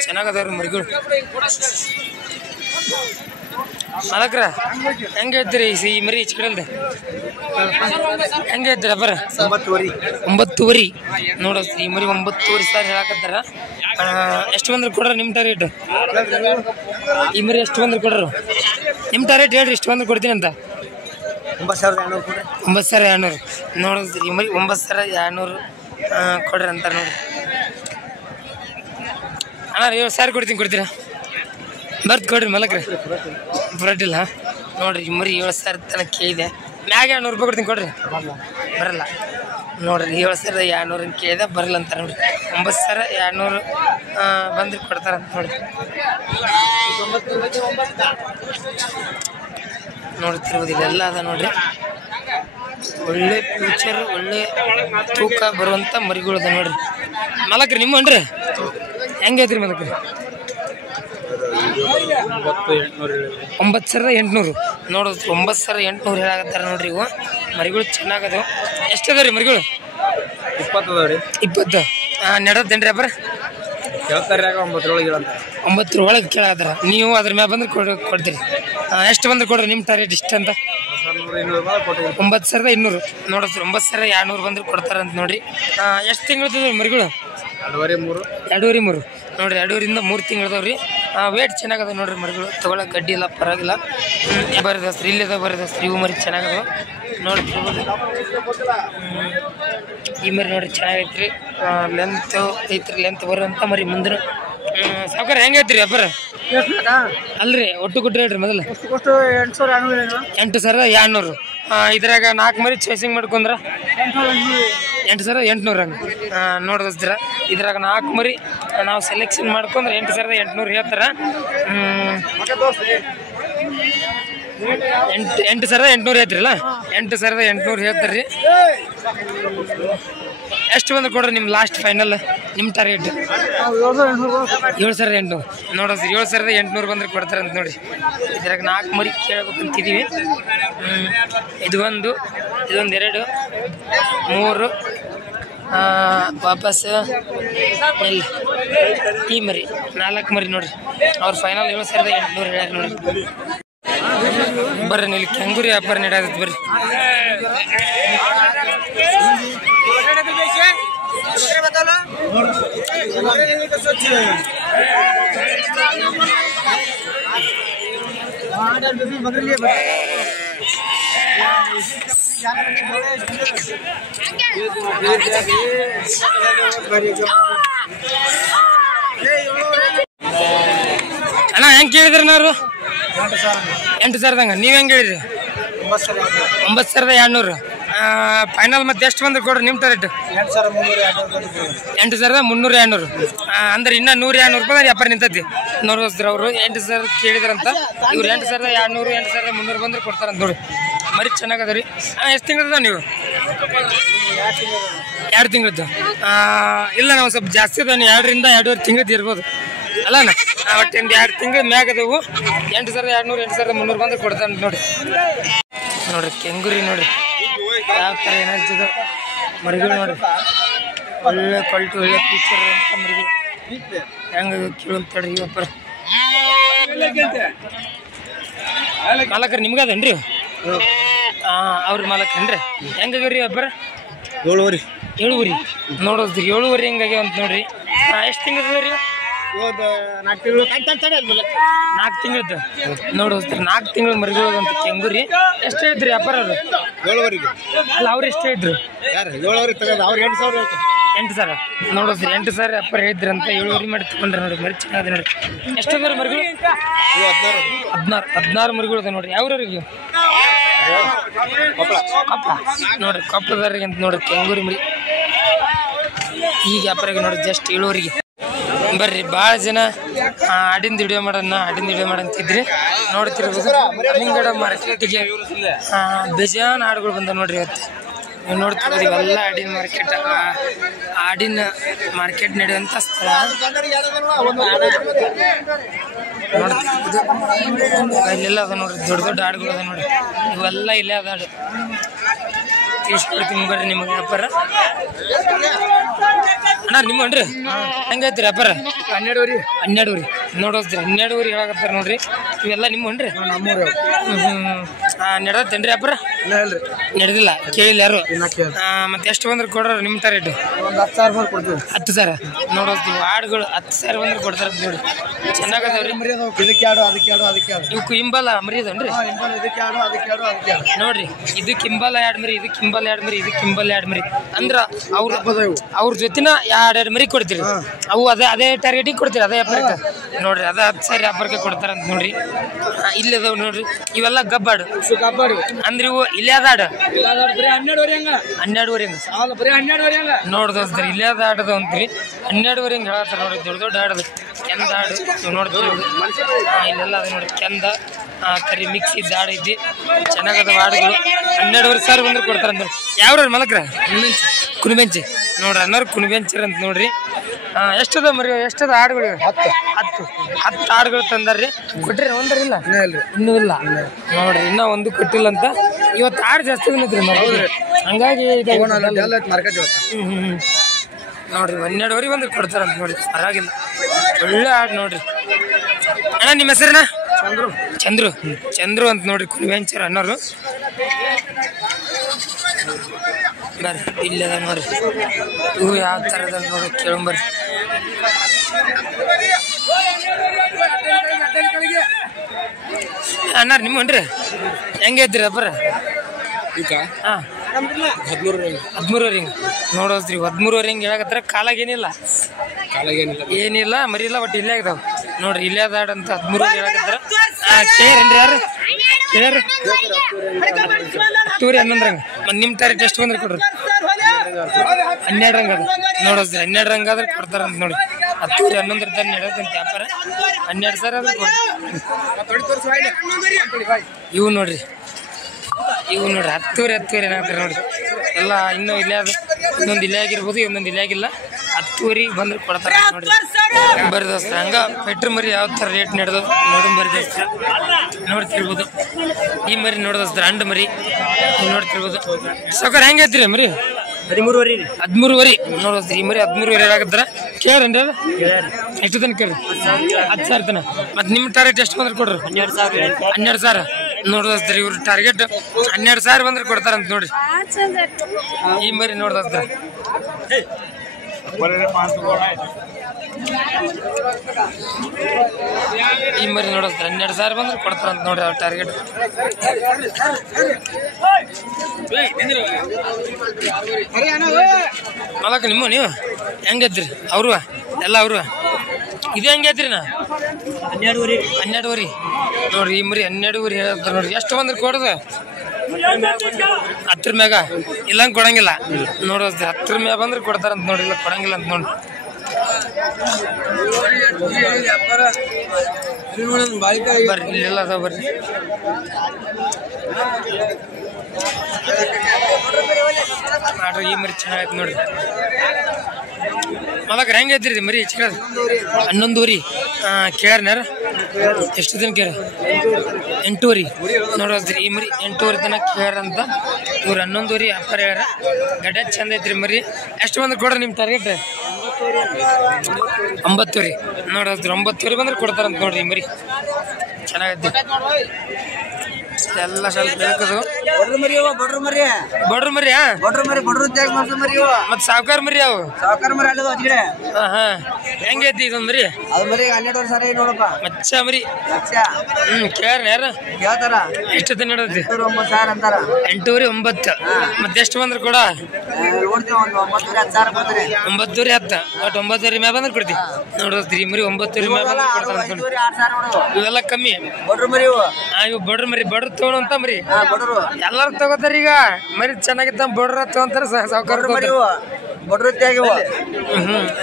ಚೆನ್ನಾಗದವ್ರಿ ಮರಿಗಳು. ಮಲಕ್ರ ಹೆಂಗೆ ಹೇಳ್ತೀರಿ ಈ ಮರಿ ಈಚೆ ಕಡೆಲ್ದ? ಹೆಂಗೆ ಹೇಳ್ತೀರಿ ಅಬ್ಬರ? 9,000 ನೋಡಿದ್ರಿ. ಈ ಮರಿ 9,000 ಹೇಳಕತ್ತಾರ. ಎಷ್ಟು ಬಂದ್ರೆ ಕೊಡ್ರ ನಿಮ್ಮ ಟಾರ್ಗೆಟ್? ಈ ಮರಿ ಎಷ್ಟು ಬಂದ್ರೆ ಕೊಡ್ರು ನಿಮ್ಮ ಟಾರ್ಗೆಟ್ ಹೇಳ್ರಿ. ಎಷ್ಟು ಬಂದ್ರೆ ಕೊಡ್ತೀನಿ ಅಂತ? 9,200 ನೋಡಿದ್ರಿ. ಈ ಮರಿ 9,200 ಕೊಡ್ರಿ ಅಂತಾರೆ ನೋಡ್ರಿ. ಅಣ್ಣ 7,000 ಕೊಡ್ತೀರಾ? ಬರ್ದು ಕೊಡ್ರಿ ಮಲಕ್ರಿ. ಬರಟ್ಟಿಲ್ಲ ನೋಡ್ರಿ. ಈ ಮರಿ 7,000 ತನಕ ಕೇಳಿದೆ. ಮ್ಯಾಗ 200 ರೂಪಾಯಿ ಕೊಡ್ತೀನಿ ಕೊಡ್ರಿ. ಬರಲ್ಲ ನೋಡ್ರಿ. 7,200 ಕೇಳಿದೆ, ಬರಲ್ಲ ಅಂತ ನೋಡ್ರಿ. 9,200 ಬಂದ್ರೆ ಕೊಡ್ತಾರಂತ ನೋಡ್ರಿ. ನೋಡ್ತಿರ್ಬೋದು ಇಲ್ಲೆಲ್ಲ ಅದ ನೋಡ್ರಿ. ಒಳ್ಳೆ ಫ್ಯೂಚರ್ ಒಳ್ಳೆ ತೂಕ ಬರುವಂಥ ಮರಿಗಳು ಅದ ನೋಡ್ರಿ. ಮಾಲಕ್ರಿ ನಿಮ್ಮನ್ರಿ ಹೆಂಗೈತ್ರಿ ಮಾಲಕ್ರಿ? 9,800 ನೋಡೋದು. 9,800 ಹೇಳಾಕತ್ತಾರ ನೋಡ್ರಿ. ಇವು ಮರಿಗಳು ಚೆನ್ನಾಗದು. ಎಷ್ಟದ ರೀ ಮರಿಗಳು? 20 ಅದಾವ ರೀ. 20 ನೆಡೋದೇನ್ರಿ ಅಬ್ಬರ? ಹೇಳ್ತಾರೆ 9 ಕೇಳಾತಾರ. ನೀವು ಅದ್ರ ಮ್ಯಾಗ ಬಂದ್ರೆ ಕೊಡ್ತೀರಿ. ಎಷ್ಟು ಬಂದ್ರೆ ಕೊಡ್ರಿ ನಿಮ್ಮ ಟಾರ್ಗೆಟ್ ಇಷ್ಟ ಅಂತ? 9,200 ನೋಡಿದ್ರಿ. 9,200 ಬಂದ್ರೆ ಕೊಡ್ತಾರಂತ ನೋಡ್ರಿ. ಎಷ್ಟು ತಿಂಗಳದ ಮರಿಗಳು? 2.5-3 ನೋಡ್ರಿ. 2.5ರಿಂದ 3 ತಿಂಗಳದವ್ರಿ. ವೇಟ್ ಚೆನ್ನಾಗದ ನೋಡ್ರಿ ಮರಿಗಳು. ತಗೊಳಕ್ ಗಡ್ಡಿ ಇಲ್ಲ, ಪರವಾಗಿಲ್ಲ. ಬರೋದಸ್ತ್ರಿ ಇಲ್ಲದ ಬರೋದಸ್ತ್ರಿ. ಇವು ಮರಿ ಚೆನ್ನಾಗದ ನೋಡ್ತಿರ್ಬೋದು. ಈ ಮರಿ ನೋಡ್ರಿ ಚೆನ್ನಾಗೈತ್ರಿ. ಲೆಂತ್ ಐತ್ರಿ. ಲೆಂತ್ ಬರುವಂತ ಮರಿ ಮುಂದೆ. ಸಾವುಕಾರ ಹೆಂಗೈತ್ರಿ ವ್ಯಾಪಾರ? ಅಲ್ರಿ ಒಟ್ಟು ಕೊಟ್ರಿ ಹೇಳ್ರಿ ಮೊದಲು. 8,200. ಇದ್ರಾಗ 4 ಮರಿ ಚೇಸಿಂಗ್ ಮಾಡ್ಕೊಂಡ್ರ 8,800 ಹಂಗೆ ನೋಡಿದ್ರ. ಇದ್ರಾಗ 4 ಮರಿ ನಾವು ಸೆಲೆಕ್ಷನ್ ಮಾಡ್ಕೊಂಡ್ರೆ 8,800 ಹೇಳ್ತಾರ. 8,800 ಹೇಳ್ತಿರಲ್ಲ? 8,800 ಹೇಳ್ತಾರ್ರಿ. ಎಷ್ಟು ಬಂದ್ರೆ ಕೊಡ್ರಿ ನಿಮ್ಮ ಲಾಸ್ಟ್ ಫೈನಲ್? ನಿಮ್ಮ ಟಾರ್ಗೆಟ್ 7,800 ನೋಡ್ರಿ. 7,800 ಬಂದ್ರೆ ಕೊಡ್ತಾರಂತ ನೋಡ್ರಿ. ಇದ್ರಾಗ 4 ಮರಿ ಕೇಳ್ಬೇಕಂತಿದ್ದೀವಿ. ಇದೊಂದು 2 3 ವಾಪಸ್ ಎಲ್ಲಿ ಈ ಮರಿ 4 ಮರಿ ನೋಡ್ರಿ. ಅವ್ರ ಫೈನಲ್ 7,800 ಹೇಳ್ಯಾರ ನೋಡ್ರಿ. ಬರ್ರಿ ಇಲ್ಲಿ ಕೆಂಗೂರಿ ವ್ಯಾಪಾರ ನಡೆಯತ್ತೆ ಬರ್ರಿ. ಅಣ್ಣ ಹೆಂಗ್ ಕೇಳಿದ್ರಿ ನಾವು? 8,000 ನೀವ್ ಹೆಂಗ್ ಹೇಳಿದ್ರಿ? 9,200 ಫೈನಲ್. ಮತ್ತೆ ಎಷ್ಟು ಬಂದ್ರೆ ಕೊಡ್ರಿ ನಿಮ್ಮ ಟಾರ್ಗೆಟ್? 8,300 ಅಂದ್ರೆ ಇನ್ನ 100-200 ರೂಪಾಯಿ ವ್ಯಾಪಾರ ನಿಂತೈತಿ ನೋಡಿಸ್ರಿ. ಅವರು 8,000 ಕೇಳಿದ್ರಂತ. ಇವ್ರು 8,200 8,300 ಬಂದ್ರೆ ಕೊಡ್ತಾರಂತ ನೋಡಿ. ಮರಿ ಚೆನ್ನಾಗದ ರೀ. ಎಷ್ಟು ತಿಂಗಳದ ನೀವು? 2 ತಿಂಗಳದ್ದು. ಇಲ್ಲ ನಾವು ಸ್ವಲ್ಪ ಜಾಸ್ತಿ ಅದ. 2ರಿಂದ 2.5 ತಿಂಗಳದ್ದು ಇರ್ಬೋದು ಅಲ್ಲಣ್ಣ. ಒಟ್ಟು 2 ತಿಂಗಳ ಮ್ಯಾಗ ಅದಾವು. 8,200 8,300 ಬಂದ್ರೆ ಕೊಡ್ತಾರಂತ ನೋಡಿ. ನೋಡ್ರಿ ಕೆಂಗುರಿ ನೋಡ್ರಿ ಯಾವ ಥರ ಏನಾಗ್ತದೆ ಮರಿಗಳು ನೋಡ್ರಿ. ಒಳ್ಳೆ ಕ್ವಾಲಿಟಿ ಒಳ್ಳೆ ಫೀಚರ್ ಅಂತ ಮರಿಗಳು. ಹೆಂಗ ಕೇಳಂತೇಳ್ರಿ ವ್ಯಾಪಾರ. ಮಾಲಕರು ನಿಮ್ಗೆ ಅದೇನ್ರಿ? ಅವ್ರ ಮಾಲಕರೇನ್ರಿ? ಹೆಂಗಾಗ್ರಿ ವ್ಯಾಪಾರ? 7.5 ನೋಡೋದ್ರಿ. 7.5 ಹೆಂಗಾಗ್ಯಾವ ಅಂತ ನೋಡ್ರಿ. ಎಷ್ಟು ತಿಂಗಳದ ರೀ? 4 ತಿಂಗಳದ್ದು ನೋಡೋದ್ರಿ. 4 ತಿಂಗಳ ಮರಿಗಳು ಅಂತ ಕೆಂಗುರಿ. ಎಷ್ಟು ಹೇಳಿದ್ರಿ ವ್ಯಾಪಾರ? ಅವರು 7.5 ಅಲ್ಲ ಅವ್ರು ಎಷ್ಟು ಹೇಳಿದ್ರು? 8,000 ನೋಡೋದ್ರಿ. 8,000 ವ್ಯಾಪಾರ ಹೇಳಿದ್ರಂತ. 7.5 ಮಾಡಿ ತಗೊಂಡ್ರೆ ನೋಡಿ. ಮರಿ ಚೆನ್ನಾಗಿದೆ ನೋಡಿ. ಎಷ್ಟಂದ್ರೆ ಮರಿಗಳು? 16 ಮರಿಗಳು ಅದ ನೋಡ್ರಿ. ಯಾವ್ರಿಗೆ? ಕೊಪ್ಪ ನೋಡ್ರಿ. ಕೊಪ್ಪದವ್ರಿಗೆ ಅಂತ ನೋಡ್ರಿ ಕೆಂಗೂರಿ ಮರಿ. ಈಗ ವ್ಯಾಪಾರಿಗೆ ನೋಡಿ ಜಸ್ಟ್ 7.5 ಬರ್ರಿ. ಭಾಳ ಜನ ಆಡಿಂದ ವಿಡಿಯೋ ಮಾಡಂತಿದ್ರಿ ನೋಡ್ತಿರ್ಬೋದು. ಅಮ್ಮಿಂಗಡ ಮಾರ್ಕೆಟಿಗೆ ಬೇಜಾನ್ ಆಡುಗಳು ಬಂದ ನೋಡ್ರಿ. ಇವತ್ತು ನೀವು ನೋಡ್ತಿರ್ಬೋದು. ಇವೆಲ್ಲ ಆಡಿನ ಮಾರ್ಕೆಟ್ ನಡೆಯುವಂಥ ಸ್ಥಳ ನೋಡ್ತಿರ್ಬೋದು. ಇಲ್ಲೆಲ್ಲ ಅದ ನೋಡ್ರಿ. ದೊಡ್ಡ ಆಡುಗಳು ಅದ ನೋಡ್ರಿ. ಇವೆಲ್ಲ ಇಲ್ಲೇ ಅದ ಆಡು. ತಿಳಿಸ್ಕೊಡ್ತೀನಿ ಬರ್ರಿ ನಿಮಗೆ ವ್ಯಾಪಾರ. ಅಣ್ಣ ನಿಮ್ಮನ್ರಿ ಹೆಂಗೈತ್ರಿ ವ್ಯಾಪಾರ? 12 ನೋಡೋದ್ರಿ. 12 ಹೇಳಾಕತ್ತಾರ ನೋಡ್ರಿ. ಇವೆಲ್ಲ ನಿಮ್ಮನ್ರಿ? ನಡೆದತ್ತೇನ್ರಿ ವ್ಯಾಪಾರ? ನಡೆದಿಲ್ಲ ಕೇಳಿಲ್ಲ ಯಾರು. ಮತ್ತೆ ಎಷ್ಟು ಬಂದ್ರೆ ಕೊಡ್ರ ನಿಮ್ಮ ಟಾರ್ಗೆಟ್? 10,000 ನೋಡೋದು. ಆಡುಗಳು 10,000 ಬಂದ್ರೆ ಕೊಡ್ತಾರ ನೋಡಿ. ಚೆನ್ನಾಗದವ್ರಿ. ಇವಕ್ಕೂ ಹಿಂಬಲ್ಲ ಮರಿ ಅದನ್ರಿ ನೋಡ್ರಿ. ಇದಕ್ಕೆ ಹಿಂಬಲ್ಲ 2 ಮರಿ, ಇದಕ್ಕೆ ಹಿಂಬಲ್ಲ 2 ಮರಿ, ಇದಕ್ಕೆ ಹಿಂಬಲ್ಲ 2 ಮರಿ. ಅಂದ್ರ ಅವ್ರ ಜೊತಿನ 2 ಮರಿ ಕೊಡ್ತೀರಿ. ಅವು ಅದೇ ಟಾರ್ಗೆಟಿಗೆ ಕೊಡ್ತೀರಿ. ಅದೇ ವ್ಯಾಪಾರಕ್ಕೆ ನೋಡ್ರಿ. ಅದ 10,000 ವ್ಯಾಪಾರಕ್ಕೆ ಕೊಡ್ತಾರಂತ ನೋಡ್ರಿ. ಇಲ್ಲಿ ಅದಾವ ನೋಡ್ರಿ. ಇವೆಲ್ಲ ಗಬ್ಬಾಡು ಅಂದ್ರೆ ಇವು ಇಲ್ಲೇ ಅದ ಆಡು. 12 ನೋಡ್ದೋಸ್ತ್ರಿ. ಇಲ್ಲೇ ಅದ ಆಡದ ಅಂತ್ರಿ. 12 ಹೇಳತ್ತಾರ ನೋಡ್ರಿ. ದೊಡ್ಡ ಆಡದ ಕೆಂದ ಆಡು ನೋಡ್ತೀವಿ. ಇಲ್ಲೆಲ್ಲ ಅದ ನೋಡ್ರಿ ಕೆಂದ ಕರಿ ಮಿಕ್ಸ್ ಇದ್ದ ಆಡು ಐತಿ ಚೆನ್ನಾಗದ ಆಡುಗಳು 12,000 ಬಂದ್ರೆ ಕೊಡ್ತಾರಂತ. ಯಾವ್ರ ಮಲಕ್ರ ಕುಣಿಬೆಂಚಿ ನೋಡ್ರಿ ಅನ್ನೋರು ಕುಣಿಬೆಂಚರ್ ಅಂತ ನೋಡ್ರಿ. ಎಷ್ಟದ ಮರಿ ಎಷ್ಟದ ಆಡುಗಳು 10 ಆಡುಗಳು ತಂದಾರ್ರಿ. ಕೊಟ್ರಿ ಒಂದ್ರ ಇಲ್ಲ ಇನ್ನೂ ಇಲ್ಲ ನೋಡ್ರಿ ಇನ್ನ ಒಂದು ಕೊಟ್ಟಿಲ್ಲ ಅಂತ. ಇವತ್ತು ಆಡು ಜಾಸ್ತಿ ಬಂದಿದ್ರಿ ಹಂಗಾಗಿ ನೋಡ್ರಿ 12 ಬಂದ್ರೆ ಕೊಡ್ತಾರಂತ ನೋಡ್ರಿ. ಪರವಾಗಿಲ್ಲ ಒಳ್ಳೆ ಆಡು ನೋಡ್ರಿ. ಅಣ್ಣ ನಿಮ್ಮ ಹೆಸರಣ್ಣ? ಚಂದ್ರು ಅಂತ ನೋಡ್ರಿ ಕುಣಿವೆಂಚರ್ ಅನ್ನೋರು. ಬರ್ರಿ ಇಲ್ಲದ ನೋಡ್ರಿ ಇವು ಯಾವ ಥರದ ನೋಡ್ರಿ ಕೇಳಂಬರ್ರಿ. ಅಣ್ಣಾರ ನಿಮ್ಮನ್ರಿ ಹೆಂಗೈತ್ರಿ ಅಬ್ಬರ? ಹಾಂ 13 ಹಿಂಗೆ ನೋಡೋದ್ರಿ 13 ಹಿಂಗೆ ಹೇಳಕತ್ತಾರ. ಕಾಲಾಗ ಏನಿಲ್ಲ ಮರಿ ಇಲ್ಲ ಒಟ್ಟು ಇಲ್ಲೇ ಆಗ್ತಾವ ನೋಡ್ರಿ. ಇಲ್ಲೇ ಅದಾಡಂತ 13 ಹೇಳಕತ್ತಾರ. ಕೇಳ್ರಿ ಯಾರು ಕೇಳ್ರಿ 10-11 ಮತ್ತು ನಿಮ್ಮ ತಾರೀಕು ಎಷ್ಟು ಬಂದ್ರೆ ಕೊಡ್ರಿ? 12 ರಂಗ ಅದು ನೋಡೋದ್ರಿ. 12 ರಂಗ ಆದ್ರೆ ಕೊಡ್ತಾರಂತ ನೋಡಿ. 10-11 ತಾನೆ ನಡೆದಂತ ವ್ಯಾಪಾರ. 12,000 ಆದ್ರೆ ಇವು ನೋಡ್ರಿ 10 ಏನಾಗ್ತಾರೆ ನೋಡ್ರಿ. ಎಲ್ಲ ಇನ್ನೂ ಇಲ್ಲೇ ಅದು ಇನ್ನೊಂದು ಇಲ್ಲೇ ಆಗಿರ್ಬೋದು ಇನ್ನೊಂದು ಇಲ್ಲೇ ಆಗಿಲ್ಲ. 10 ಬಂದ್ರೆ ಕೊಡ್ತಾರೆ ನೋಡ್ರಿ. ಬರ್ರಿ ದೋಸ್ತ ಹಂಗ ಪೆಟ್ರು ಮರಿ ಯಾವ ಥರ ರೇಟ್ ನಡೆದು ನೋಡಿ ಬರ್ರಿ ದೋಸ್ತ ನೋಡ್ತಿರ್ಬೋದು. ಈ ಮರಿ ನೋಡೋದಸ್ತ ಅಂಡು ಮರಿ ನೋಡ್ತಿರ್ಬೋದು. ಸಾವ್ಕಾರ ಹೆಂಗೈತ್ರಿ ಮರಿ? 13 ನೋಡೋದ್ರಿ. ಈ ಮರಿ 13 ಆಗತ್ತಾರ. ಕೇಳ್ರಿ ಅದು ಎಷ್ಟು ತನಕ ಕೇಳ್ರಿ? 10,000 ತನ. ಮತ್ತು ನಿಮ್ಮ ಟಾರ್ಗೆಟ್ ಎಷ್ಟು ಬಂದ್ರೆ ಕೊಡ್ರಿ? 12,000 ನೋಡೋದ್ರಿ. ಇವ್ರ ಟಾರ್ಗೆಟ್ 12,000 ಬಂದ್ರೆ ಕೊಡ್ತಾರಂತ ನೋಡ್ರಿ. ಈ ಮರಿ ನೋಡೋದ್ರ ಈ ಮರಿ ನೋಡೋದ್ರ 12,000 ಬಂದ್ರೆ ಕೊಡ್ತಾರಂತ ನೋಡ್ರಿ ಅವ್ರ ಟಾರ್ಗೆಟ್. ಮಲಕ ನಿಮ್ಮ ನೀವು ಹೆಂಗೈತ್ರಿ? ಅವರು ಎಲ್ಲ ಅವರು ಇದು ಹೆಂಗೈತ್ರಿ? ನಾ 12 ನೋಡ್ರಿ. ಈ ಮರಿ 12 ಹೇಳ್ತಾರ ನೋಡ್ರಿ. ಎಷ್ಟು ಬಂದ್ರೆ ಕೊಡೋದು? 10 ಮ್ಯಾಗ ಇಲ್ಲಂಗೆ ಕೊಡಂಗಿಲ್ಲ ನೋಡೋದ್ರಿ. 10 ಮ್ಯಾಗ ಬಂದ್ರೆ ಕೊಡ್ತಾರಂತ ನೋಡ್ರಿ. ಇಲ್ಲ ಕೊಡಂಗಿಲ್ಲ ಅಂತ ನೋಡಿ. ಬರ್ರಿ ಇಲ್ಲೆಲ್ಲ ಅದಾವ ಬರ್ರಿ. ಮಾಡ್ರಿ ಈ ಮರಿ ಚೆನ್ನಾಗೈತೆ ನೋಡ್ರಿ. ಮಲಕ್ರ ಹೆಂಗೈತ್ರಿ ಮರಿ? ಚಿಕ್ಕದು 11 ಕೇಳ್ಯಾರ ಎಷ್ಟು ದಿನ ಕೇಳ? 8 ನೋಡೋದ್ರಿ. ಈ ಮರಿ 8 ತನಕ ಕೇಳ್ಯಾರಂತ. ಇವ್ರು 11 ವ್ಯಾಪಾರ ಹೇಳ್ಯಾರ. ಗಡ್ಡೆ ಚಂದ ಐತ್ರಿ ಮರಿ. ಎಷ್ಟು ಬಂದ್ರೆ ಕೊಡ್ರಿ ನಿಮ್ಮ ಟಾರ್ಗೆಟ್? 9 ನೋಡೋದ್ರಿ. 9 ಬಂದ್ರೆ ಕೊಡ್ತಾರಂತ ನೋಡ್ರಿ. ಈ ಮರಿ ಚೆನ್ನಾಗೈತಿ. ಎಲ್ಲ ಸ್ವಲ್ಪ ಬೇಕದು ಬಡ್ರ ಮರಿ ಮತ್ ಸಾವ್ಕಾರ ಮರಿ ಅವು ಹೆಂಗೈತಿ ಇದೊಂದ್ ಮರಿ? ಮಚ್ಚ ಮರಿ ಕೇಳ್ಯಾರ ಯಾರ? ಎಷ್ಟು ನಡತಿ? 8 9 ಮತ್ತೆ ಎಷ್ಟು ಬಂದ್ರೆ ಕೊಡ? 9 10 ಒಟ್ಟು 9 ಮ್ಯಾಗ ಬಂದ್ರೆ ಕೊಡ್ತಿ ನೋಡೋದ್ರಿ. ಈ ಮರಿ 9 ಮ್ಯಾಗ ಬಂದ್ರೆ ಕೊಡ್ತಾರ. ಇವೆಲ್ಲ ಕಮ್ಮಿ ಇವು ಬಡ್ರ ಮರಿ. ಬಡ್ರ ತಗೊಳಂತ ಮರಿ ಎಲ್ಲಾರು ತಗೋತಾರ. ಈಗ ಮರಿ ಚೆನ್ನಾಗಿತ್ತ ಬಡ್ರ ತಗೊಂತಾರ. ಸಾವ್ಕಾರ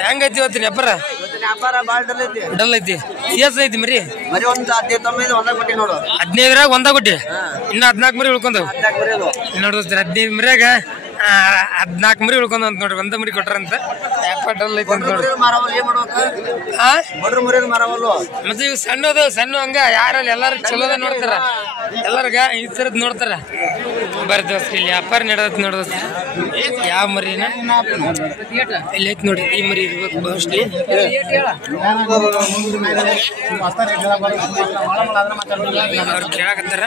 ಹೆಂಗೈತಿ ಇವತ್ತಿನ ವ್ಯಾಪಾರ? ಡಲ್ ಐತಿ. ಎಸ್ ಐತಿ ಮರಿ? 15 ಒಂದ ಕೊಟ್ಟಿ. ಇನ್ನ 14 ಮರಿ ಉಳ್ಕೊಂಡವ್ ನೋಡ್ರಿ. 15 ಮರಿಯಾಗ 14 ಮರಿ ಉಳ್ಕೊಂಡ್ ಅಂತ ನೋಡ್ರಿ. 1 ಮರಿ ಕೊಟ್ರಂತ. ವ್ಯಾಪಾರ ಡಲ್ ಐತಿ ಅಂತ ನೋಡ್ರಿ. ಮತ್ತೆ ಇವ್ ಸಣ್ಣದು ಸಣ್ಣ ಹಂಗ ಯಾರಲ್ಲಿ ಎಲ್ಲಾರು ಚಲೋದ ನೋಡ್ತಾರ. ಎಲ್ಲಾರ್ಗ ಈ ತರದ್ ನೋಡ್ತಾರ. ಬರ್ದೋಸ್ರಿ ಇಲ್ಲಿ ವ್ಯಾಪಾರ ನಡೆದತ್ ನೋಡೋದ್. ಯಾವ ಮರಿನ ಇಲ್ಲಿ ಐತಿ ನೋಡ್ರಿ. ಈ ಮರಿ ಇರ್ಬೇಕು ಮೋಸ್ಟ್ಲಿ. ಅವ್ರು ಕೇಳಾಕತ್ತಾರ.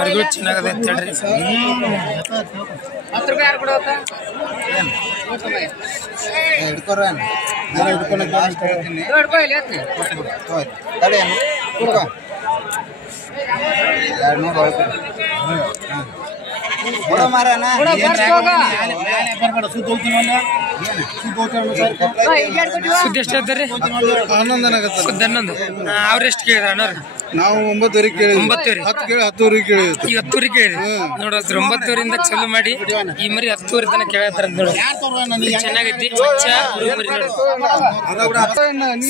ಮರಿಗಳು ಚೆನ್ನಾಗದ ಹೇಳ್ರಿ. 10 ರೂಪಾಯಿ ಯಾರು ಕೊಡೋತ್ತ? ಸುದ್ದಿ ಎಷ್ಟು ಹೇಳ್ತಾರೆ? 11 ಸುದ್ದಿ 11. ಅವ್ರೆಷ್ಟು ಕೇಳಿದ್ರ ಅಣ್ಣವ್ರು? ನಾವು 9 ಕೇಳಿದ್ವಿ. 9 10 ಕೇಳಿದ್ವಿ. ಈಗ 10 ಕೇಳಿದ್ರಿ ನೋಡ್ರಿ. 9 ಚಾಲು ಮಾಡಿ ಈ ಮರಿ 10 ತನಕ ಕೇಳತ್ತಾರ ನೋಡಿ. ಚೆನ್ನಾಗೈತಿ.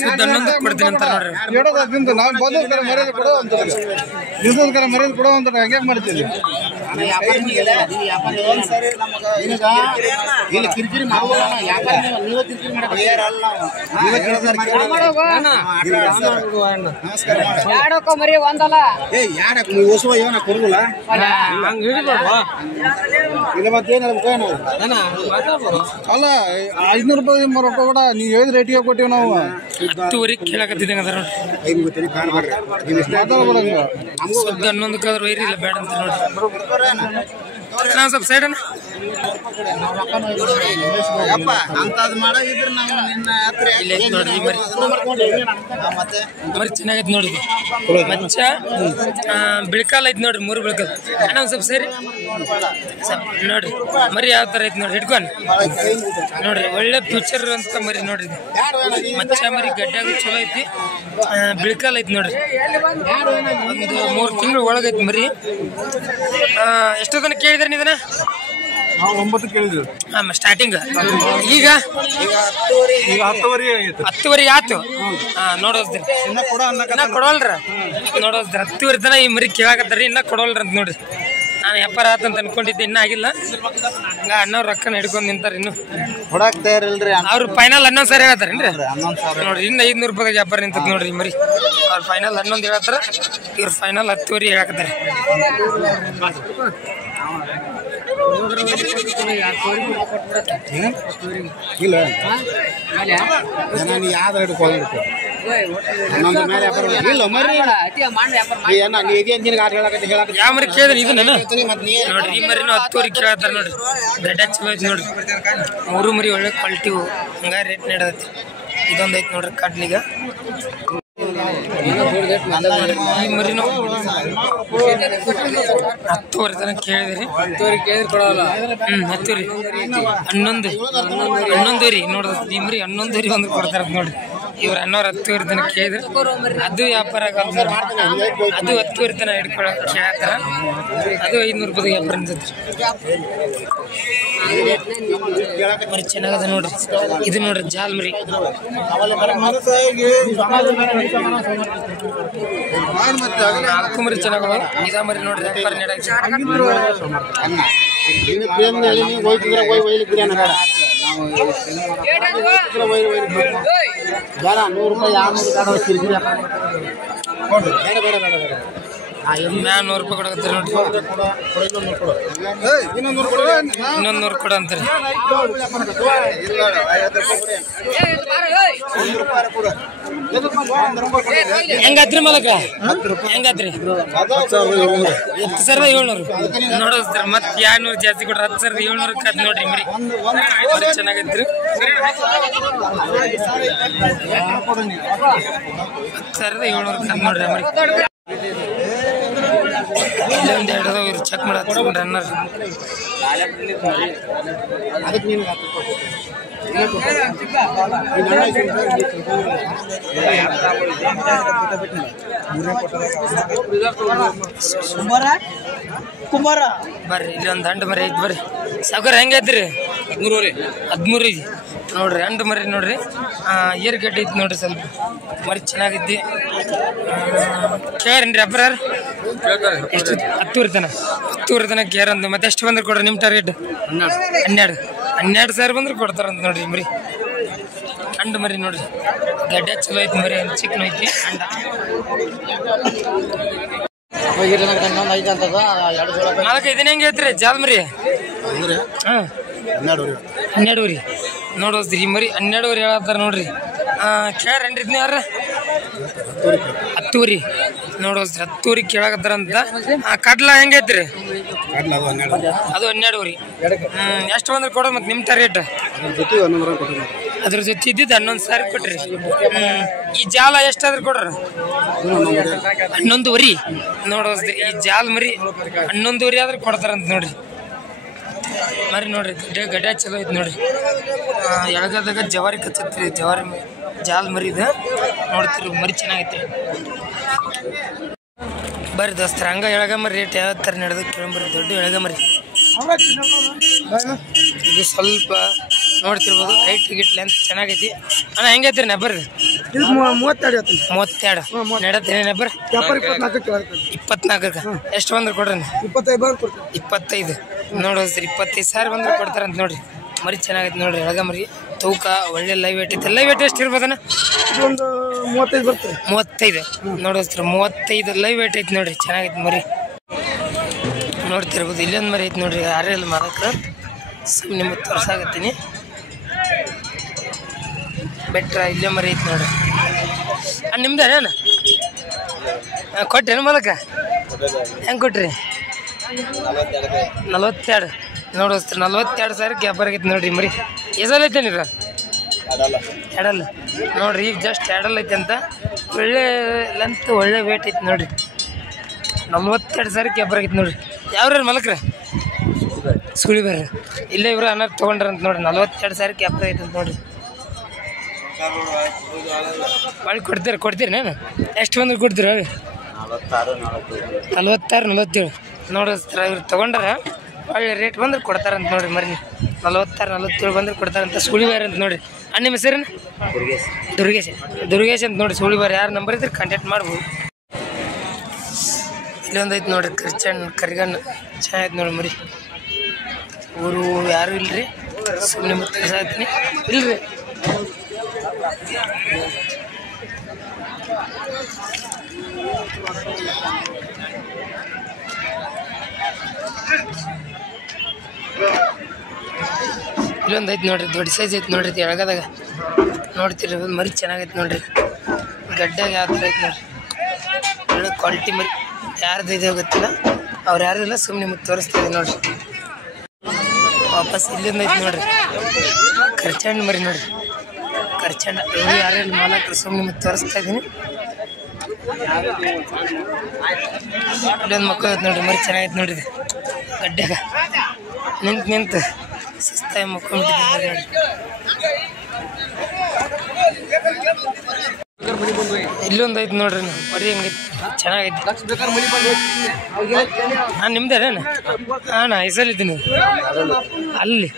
ಸುದ್ದಿ 11 ಕೊಡ್ತೀನಿ ಅಂತ ನೋಡ್ರಿ. ನಾವು ಬಂದೋಸ್ಕರ ಮರ್ಯಾದೆ ಕೊಡೋ ಅಂತಾರೆ, ದಿವಸೋಸ್ಕರ ಮರ್ಯಾದೆ ಕೊಡೋ ಅಂತಾರೆ. ಹಂಗೆ ಮಾಡ್ತೀವಿ. ಕಿರಿಕಿರಿ ಮರಿ ಒಂದಲ್ಲ ಕೊಡುದಿಲ್ಲ. ಅಲ್ಲ 500 ರೂಪಾಯಿ ರೊಕ್ಕ ಕೂಡ ನೀವು ಹೇಳಿದ ರೇಟಿಗೆ ಕೊಟ್ಟಿವಿ ನಾವು. 10 ಕೇಳಕತ್ತಿದ್ದಂಗ ಅದ ನೋಡಿ. ಸುದ್ದಿ 11 ವೈರಿಲ್ಲ ಬೇಡ ಅಂತ ನೋಡಿ. ನಾವು ಸ್ವಲ್ಪ ಸೈಡ್ ಅಣ್ಣ ನೋಡ್ರಿ. ಮರಿ ಚೆನ್ನಾಗೈತಿ ನೋಡ್ರಿ. ಮಚ್ಚ ಬಿಳ್ಕಾಲ್ ಐತಿ ನೋಡ್ರಿ. 3 ಬಿಳ್ಕಾಲ್ ಅಣ್ಣ ಒಂದ್ ಸ್ವಲ್ಪ ಸೇರಿ ನೋಡ್ರಿ. ಮರಿ ಯಾವ ತರ ಐತಿ ನೋಡ್ರಿ. ಹಿಡ್ಕೊಂಡು ನೋಡ್ರಿ. ಒಳ್ಳೆ ಫ್ಯೂಚರ್ ಅಂತ ಮರಿ ನೋಡ್ರಿ. ಮಚ್ಚ ಮರಿ ಗಡ್ಡ್ಯಾಗ ಚಲೋ ಐತಿ. ಬಿಳ್ಕಾಲ್ ಐತಿ ನೋಡ್ರಿ. ಒಂದು 3 ತಿಂಗಳು ಒಳಗೈತಿ ಮರಿ. ಎಷ್ಟೊತ್ತನ ಕೇಳಿದ್ರಿ ನೀವನ್ನ? ನಾವು 9 ಕೇಳಿದ್ವಿ ಸ್ಟಾರ್ಟಿಂಗ್. ಈಗ 10 ಆಯ್ತು. ನೋಡೋದ್ರಿ ಇನ್ನ ಕೊಡವಲ್ರ. ನೋಡೋದ್ರಿ 10 ತನ ಈ ಮರಿ ಕೇಳಾಕತ್ತಾರಿ. ಇನ್ನ ಕೊಡವಲ್ರ ಅಂತ ನೋಡ್ರಿ. ನಾನು ವ್ಯಾಪಾರ ಆತಂತ ಅನ್ಕೊಂಡಿದ್ದೆ, ಇನ್ನ ಆಗಿಲ್ಲ. ಹಂಗ ಅಣ್ಣವ್ರ ರೊಕ್ಕನ ಹಿಡ್ಕೊಂಡ್ ನಿಂತಾರ. ಇನ್ನು ಕೊಡಾಕ್ ತಯಾರಿಲ್ರಿ. ಅವ್ರು ಫೈನಲ್ 11 ಸಾವಿರ ಹೇಳ್ತಾರೇನ್ರಿ ನೋಡ್ರಿ. ಇನ್ನ 500 ರೂಪಾಯಿ ವ್ಯಾಪಾರ ನಿಂತದ ನೋಡ್ರಿ ಈ ಮರಿ. ಅವ್ರು ಫೈನಲ್ 11 ಹೇಳ್ತಾರ. ಇವ್ರ ಫೈನಲ್ 10 ಹೇಳಾಕತ್ತಾರ. ಇಲ್ಲ ಯಾವ್ದು ಹಿಡ್ಕೊಳ್ಳಿ ಹನ್ನೊಂದು ಮೇಲೆ ವ್ಯಾಪಾರ ಇಲ್ಲ ಮರಿ. ಯಾವ ಮರಿ ಕೇಳಿದ್ರಿ? ಇದು ನೋಡ್ರಿ. ಈ ಮರಿನೂ 10 ಕೇಳತ್ತಾರ ನೋಡ್ರಿ. ಗಡ್ಡ ಚಲೋ ಐತಿ ನೋಡ್ರಿ. 3 ಮರಿ ಒಳ್ಳೆ ಕ್ವಾಲಿಟಿ. ಹಂಗ ರೇಟ್ ನೀಡದೈತಿ. ಇದೊಂದು ಐತಿ ನೋಡ್ರಿ ಕಡ್ಲಿಗ. ಈ ಮರಿನೂ 10 ತನಕ ಕೇಳಿದ್ರಿ. 10 ಕೊಡೋಲ್ಲ. 10 ರೀ. 11 ರೀ ನೋಡ್ರಿ. ಈ ಮರಿ 11 ಒಂದು ಕೊಡ್ತಾರ ನೋಡ್ರಿ. ಇವ್ರ ಅಣ್ಣವ್ರ 10 ತನಕ ಕೇಳಿದ್ರು. ಅದು ವ್ಯಾಪಾರ ಆಗಲ್ಲ. ಅದು 10 ತನಕ ಹಿಡ್ಕೊಳಕ್ ಕೇಳತ್ತಾರ. ಅದು 500 ರೂಪಾಯಿ ವ್ಯಾಪಾರ ಅನ್ಸತ್ರಿ. ಮರಿ ಚೆನ್ನಾಗದ ನೋಡ್ರಿ. ಇದು ನೋಡ್ರಿ ಜಾಲ್ ಮರಿ. 4 ಮರಿ ಚೆನ್ನಾಗದ. ಇದ ಮರಿ ನೋಡ್ರಿ ವ್ಯಾಪಾರ ನೀಡಕ್ಕೆ. ಬೇಡ 100 ರೂಪಾಯಿ 200 100 ರೂಪಾಯಿ ಕೊಡಕತ್ತಾರೆ ನೋಡ್ರಿ. ಇನ್ನೊಂದು 100 ಕೊಡ ಅಂತಾರೆ. ಹೆಂಗಾತ್ರಿ ಮಲಕ? ಹೆಂಗಾತ್ರಿ? 10,700 ನೋಡೋದ್ರಿ. ಮತ್ 200 ಜಾಸ್ತಿ ಕೊಡ್ರಿ. 10,700 ಕಾದ್ ನೋಡ್ರಿ ಮರಿ. ಮರಿ ಚೆನ್ನಾಗೈತ್ರಿ. 10,700 ಕಾದ್ ನೋಡ್ರಿ ಮರಿ. ಇಲ್ಲೊಂದು 2 ಅದಾವ. ಇವ್ರು ಚೆಕ್ ಮಾಡತ್ತಾರೆ ರನ್ನರ್. ಕುಮಾರ ಬರ್ರಿ ಇಲ್ಲಿ ಒಂದು ಹಂಡು ಮರಿ ಐತಿ. ಬರ್ರಿ ಸಾವ್ಕಾರ ಹೆಂಗೈತ್ರಿ? 13 ನೋಡ್ರಿ. ಹಂಡು ಮರಿ ನೋಡ್ರಿ. ಏರ್ ಗಡ್ಡೆ ಐತಿ ನೋಡ್ರಿ. ಸ್ವಲ್ಪ ಮರಿ ಚೆನ್ನಾಗೈತಿ. ಕೇಳ್ರಿ ಅಪ್ಪರ ಎಷ್ಟು? 10 ತನಕ ಕೇರಂದು. ಮತ್ತೆ ಎಷ್ಟು ಬಂದ್ರೆ ಕೊಡ್ರಿ ನಿಮ್ಮ ಟಾರ್ಗೆಟ್? 12 ಸಾವಿರ ಬಂದ್ರೆ ಕೊಡ್ತಾರಂತ ನೋಡ್ರಿ ಮರಿ. ಹಂಡು ಮರಿ ನೋಡ್ರಿ. ಗಡ್ಡೆ ಚಲೋ ಐತಿ ಮರಿ. ಚಿಕ್ಕನ ಐತಿ. ಹಂಡ ನಾಲ್ಕು ಇದನ್ನ ಹೆಂಗೆ ಐತ್ರಿ ಜಾಲ್ ಮರಿ? 12 ನೋಡೋದ್ರಿ ಈ ಮರಿ. 12 ಹೇಳತ್ತಾರ ನೋಡ್ರಿ. ಕೇಳ್ರೇನ್ರಿ ಇದನ್ನ ಯಾರ? 10 ನೋಡೋದ್ರಿ. 10 ಕೇಳಕತ್ತಾರಂತ. ಕಡ್ಲ ಹೆಂಗೈತ್ರಿ? ಅದು 12 ಎಷ್ಟು ಬಂದ್ರೆ ಕೊಡೋದು ಮತ್ತೆ ನಿಮ್ಮ ಟಾರ್ಗೆಟ್? ಅದ್ರ ಜೊತೆ ಇದ್ದಿದ್ದು 11 ಸಾವಿರ ಕೊಟ್ರಿ. ಈ ಜಾಲ ಎಷ್ಟಾದ್ರೂ ಕೊಡ್ರ? 11 ನೋಡೋದ್ರಿ. ಈ ಜಾಲ್ ಮರಿ 11 ಆದ್ರೆ ಕೊಡ್ತಾರಂತ ನೋಡ್ರಿ. ಮರಿ ನೋಡ್ರಿ ಗಡ್ಡೆ ಚಲೋ ಐತಿ ನೋಡ್ರಿ. ಎಳಗದಾಗ ಜವಾರಿ ಕಚ್ಚತ್ರಿ, ಜವಾರಿ ಜಾಲ್ ಮರಿ ಇದು ನೋಡ್ತಿರಿ, ಮರಿ ಚೆನ್ನಾಗೈತಿ. ಬರ್ರಿ ದೋಸ್ತರ ಹಂಗ ಎಳಗ ಮರಿ ರೇಟ್ ಯಾವ ಥರ ನಡೆದು ಕೇಳಂಬರಿ. ದೊಡ್ಡ ಎಳಗ ಮರಿ ಇದು ಸ್ವಲ್ಪ ನೋಡ್ತಿರ್ಬೋದು, ಹೈಟ್ ಗಿಟ್ ಲೆಂತ್ ಚೆನ್ನಾಗೈತಿ. ಅಣ್ಣ ಹೆಂಗೈತ್ರಿ ನೆಬ್ಬರ್? 32 ನಡತ್ತೀನಿ ನೆಬ್ಬರ್ 24. ಎಷ್ಟು ಬಂದ್ರೆ ಕೊಡ್ರಿ? 25 ನೋಡೋದ್ರಿ. 25,000 ಬಂದ್ರೆ ಕೊಡ್ತಾರಂತ ನೋಡ್ರಿ. ಮರಿ ಚೆನ್ನಾಗೈತಿ ನೋಡ್ರಿ, ಎಳಗ ಮರಿ ತೂಕ ಒಳ್ಳೆ ಲೈವ್ ವೇಟ್ ಐತಿ. ಲೈವ್ ವೇಟ್ ಎಷ್ಟು ಇರ್ಬೋದಣ್ಣ? 35 ನೋಡೋದ್ರಿ. 35 ಲೈವ್ ವೇಟ್ ಐತಿ ನೋಡ್ರಿ, ಚೆನ್ನಾಗೈತಿ ಮರಿ ನೋಡ್ತಿರ್ಬೋದು. ಇಲ್ಲೊಂದು ಮರಿ ಐತಿ ನೋಡ್ರಿ, ಯಾರೇ ಇಲ್ಲ ಮಾಲಕ್ರ ನಿಮಗೆ ತೋರ್ಸಾಕತ್ತೀನಿ. ಬೆಟ್ರ ಇಲ್ಲೇ ಮರಿ ಐತಿ ನೋಡ್ರಿ. ನಿಮ್ದೇನ ಕೊಟ್ಟೇನು ಮಾಲಕ? ಹೆಂಗೆ ಕೊಟ್ರಿ? 42 ನೋಡೋಸ್ತ್ರಿ. 42,000 ಗ್ಯಾಪರ್ ಆಗೈತಿ ನೋಡ್ರಿ ಮರಿ. ಎಸಲ್ ಐತೇನಿ ಇದು? ಎಡಲ್ ನೋಡ್ರಿ, ಈಗ ಜಸ್ಟ್ ಎಡಲ್ ಐತಿ ಅಂತ. ಒಳ್ಳೆ ಲೆಂತ್ ಒಳ್ಳೆ ವೇಟ್ ಐತಿ ನೋಡ್ರಿ. 42,000 ಗ್ಯಾಪರ್ ಆಗೈತಿ ನೋಡ್ರಿ. ಯಾವ್ರಿ ಮಲಕ್ರ? ಸುಳಿ ಬರ್ರಿ. ಇಲ್ಲೇ ಇವ್ರು ಅನ್ನಾರು ತೊಗೊಂಡ್ರಂತ ನೋಡ್ರಿ. 42,000 ಗ್ಯಾಪರ್ ಐತಿ ಅಂತ ನೋಡ್ರಿ. ಮಾಡಿ ಕೊಡ್ತೀರಿ ನಾನು? ಎಷ್ಟು ಬಂದ್ರೆ ಕೊಡ್ತೀರಿ? 46, 47 ನೋಡಿಸ್ತಾರ. ಇವ್ರು ತೊಗೊಂಡ್ರ ಒಳ್ಳೆ ರೇಟ್ ಬಂದ್ರೆ ಕೊಡ್ತಾರಂತ ನೋಡ್ರಿ. ಮರಿ 46, 47 ಬಂದ್ರೆ ಕೊಡ್ತಾರಂತ. ಸುಳಿವಾರ ಅಂತ ನೋಡ್ರಿ. ನಿಮ್ಮ ಹೆಸರೇನು? ದುರ್ಗೇಶ್ ಅಂತ ನೋಡ್ರಿ. ಸುಳಿವಾರ ಯಾರು ನಂಬರ್ ಇದ್ರೆ ಕಾಂಟ್ಯಾಕ್ಟ್ ಮಾಡ್ಬೋದು. ಇಲ್ಲೊಂದು ಐತಿ ನೋಡ್ರಿ ಕರಿಗಣ್ಣ ಚೆನ್ನಾಗೈತೆ ನೋಡಿ ಮರಿ. ಊರು ಯಾರು ಇಲ್ರಿ, ಸುಮ್ಮನೆ ಮತ್ತೆ ಸಾಯ್ತೀನಿ ಇಲ್ರಿ. ಇಲ್ಲೊಂದು ಐತಿ ನೋಡ್ರಿ, ದೊಡ್ಡ ಸೈಜ್ ಐತಿ ನೋಡ್ರಿ. ಎಳಗದಾಗ ನೋಡ್ತೀರಿ, ಮರಿ ಚೆನ್ನಾಗೈತಿ ನೋಡ್ರಿ. ಗಡ್ಡೆಗೆ ಯಾವ ಥರ ಐತಿ ನೋಡ್ರಿ, ಒಳ್ಳೆ ಕ್ವಾಲಿಟಿ ಮರಿ. ಯಾರ್ದು ಇದೆ ಗೊತ್ತಿಲ್ಲ, ಅವ್ರು ಯಾರ್ದಿಲ್ಲ, ಸುಮ್ಮನೆ ನಿಮಗೆ ತೋರಿಸ್ತಾ ಇದೆ ನೋಡ್ರಿ. ವಾಪಸ್ ಇಲ್ಲಿಂದ ಐತಿ ನೋಡ್ರಿ ಖರ್ಚಂಡ್ ಮರಿ ನೋಡ್ರಿ. ಖರ್ಚಂಡ ಯಾರೆಲ್ಲ ಮಾಲಕರು ಸುಮ್ಮನೆ ನಿಮಗೆ ತೋರಿಸ್ತಾ ಇದ್ದೀನಿ. ಇಲ್ಲೊಂದು ಮಕ್ಕಳು ಐತೆ ನೋಡ್ರಿ, ಮರಿ ಚೆನ್ನಾಗೈತೆ ನೋಡ್ರಿ. ಗಡ್ಡೆಗ ನಿಂತು ಸುಸ್ತಾಗಿ ಮಕ್ಕೊಂಡ್ಬಿಟ್ಟಿದ್ದೆ ನೋಡ್ರಿ. ಇಲ್ಲೊಂದು ಐತಿ ನೋಡ್ರಿ ಮರಿ, ಹಂಗೈತಿ ಚೆನ್ನಾಗೈತಿ. ನಿಮ್ದೇನ? ಹಾಂ ಹೆಸರಿದ್ದೀನಿ ಅಲ್ಲಿ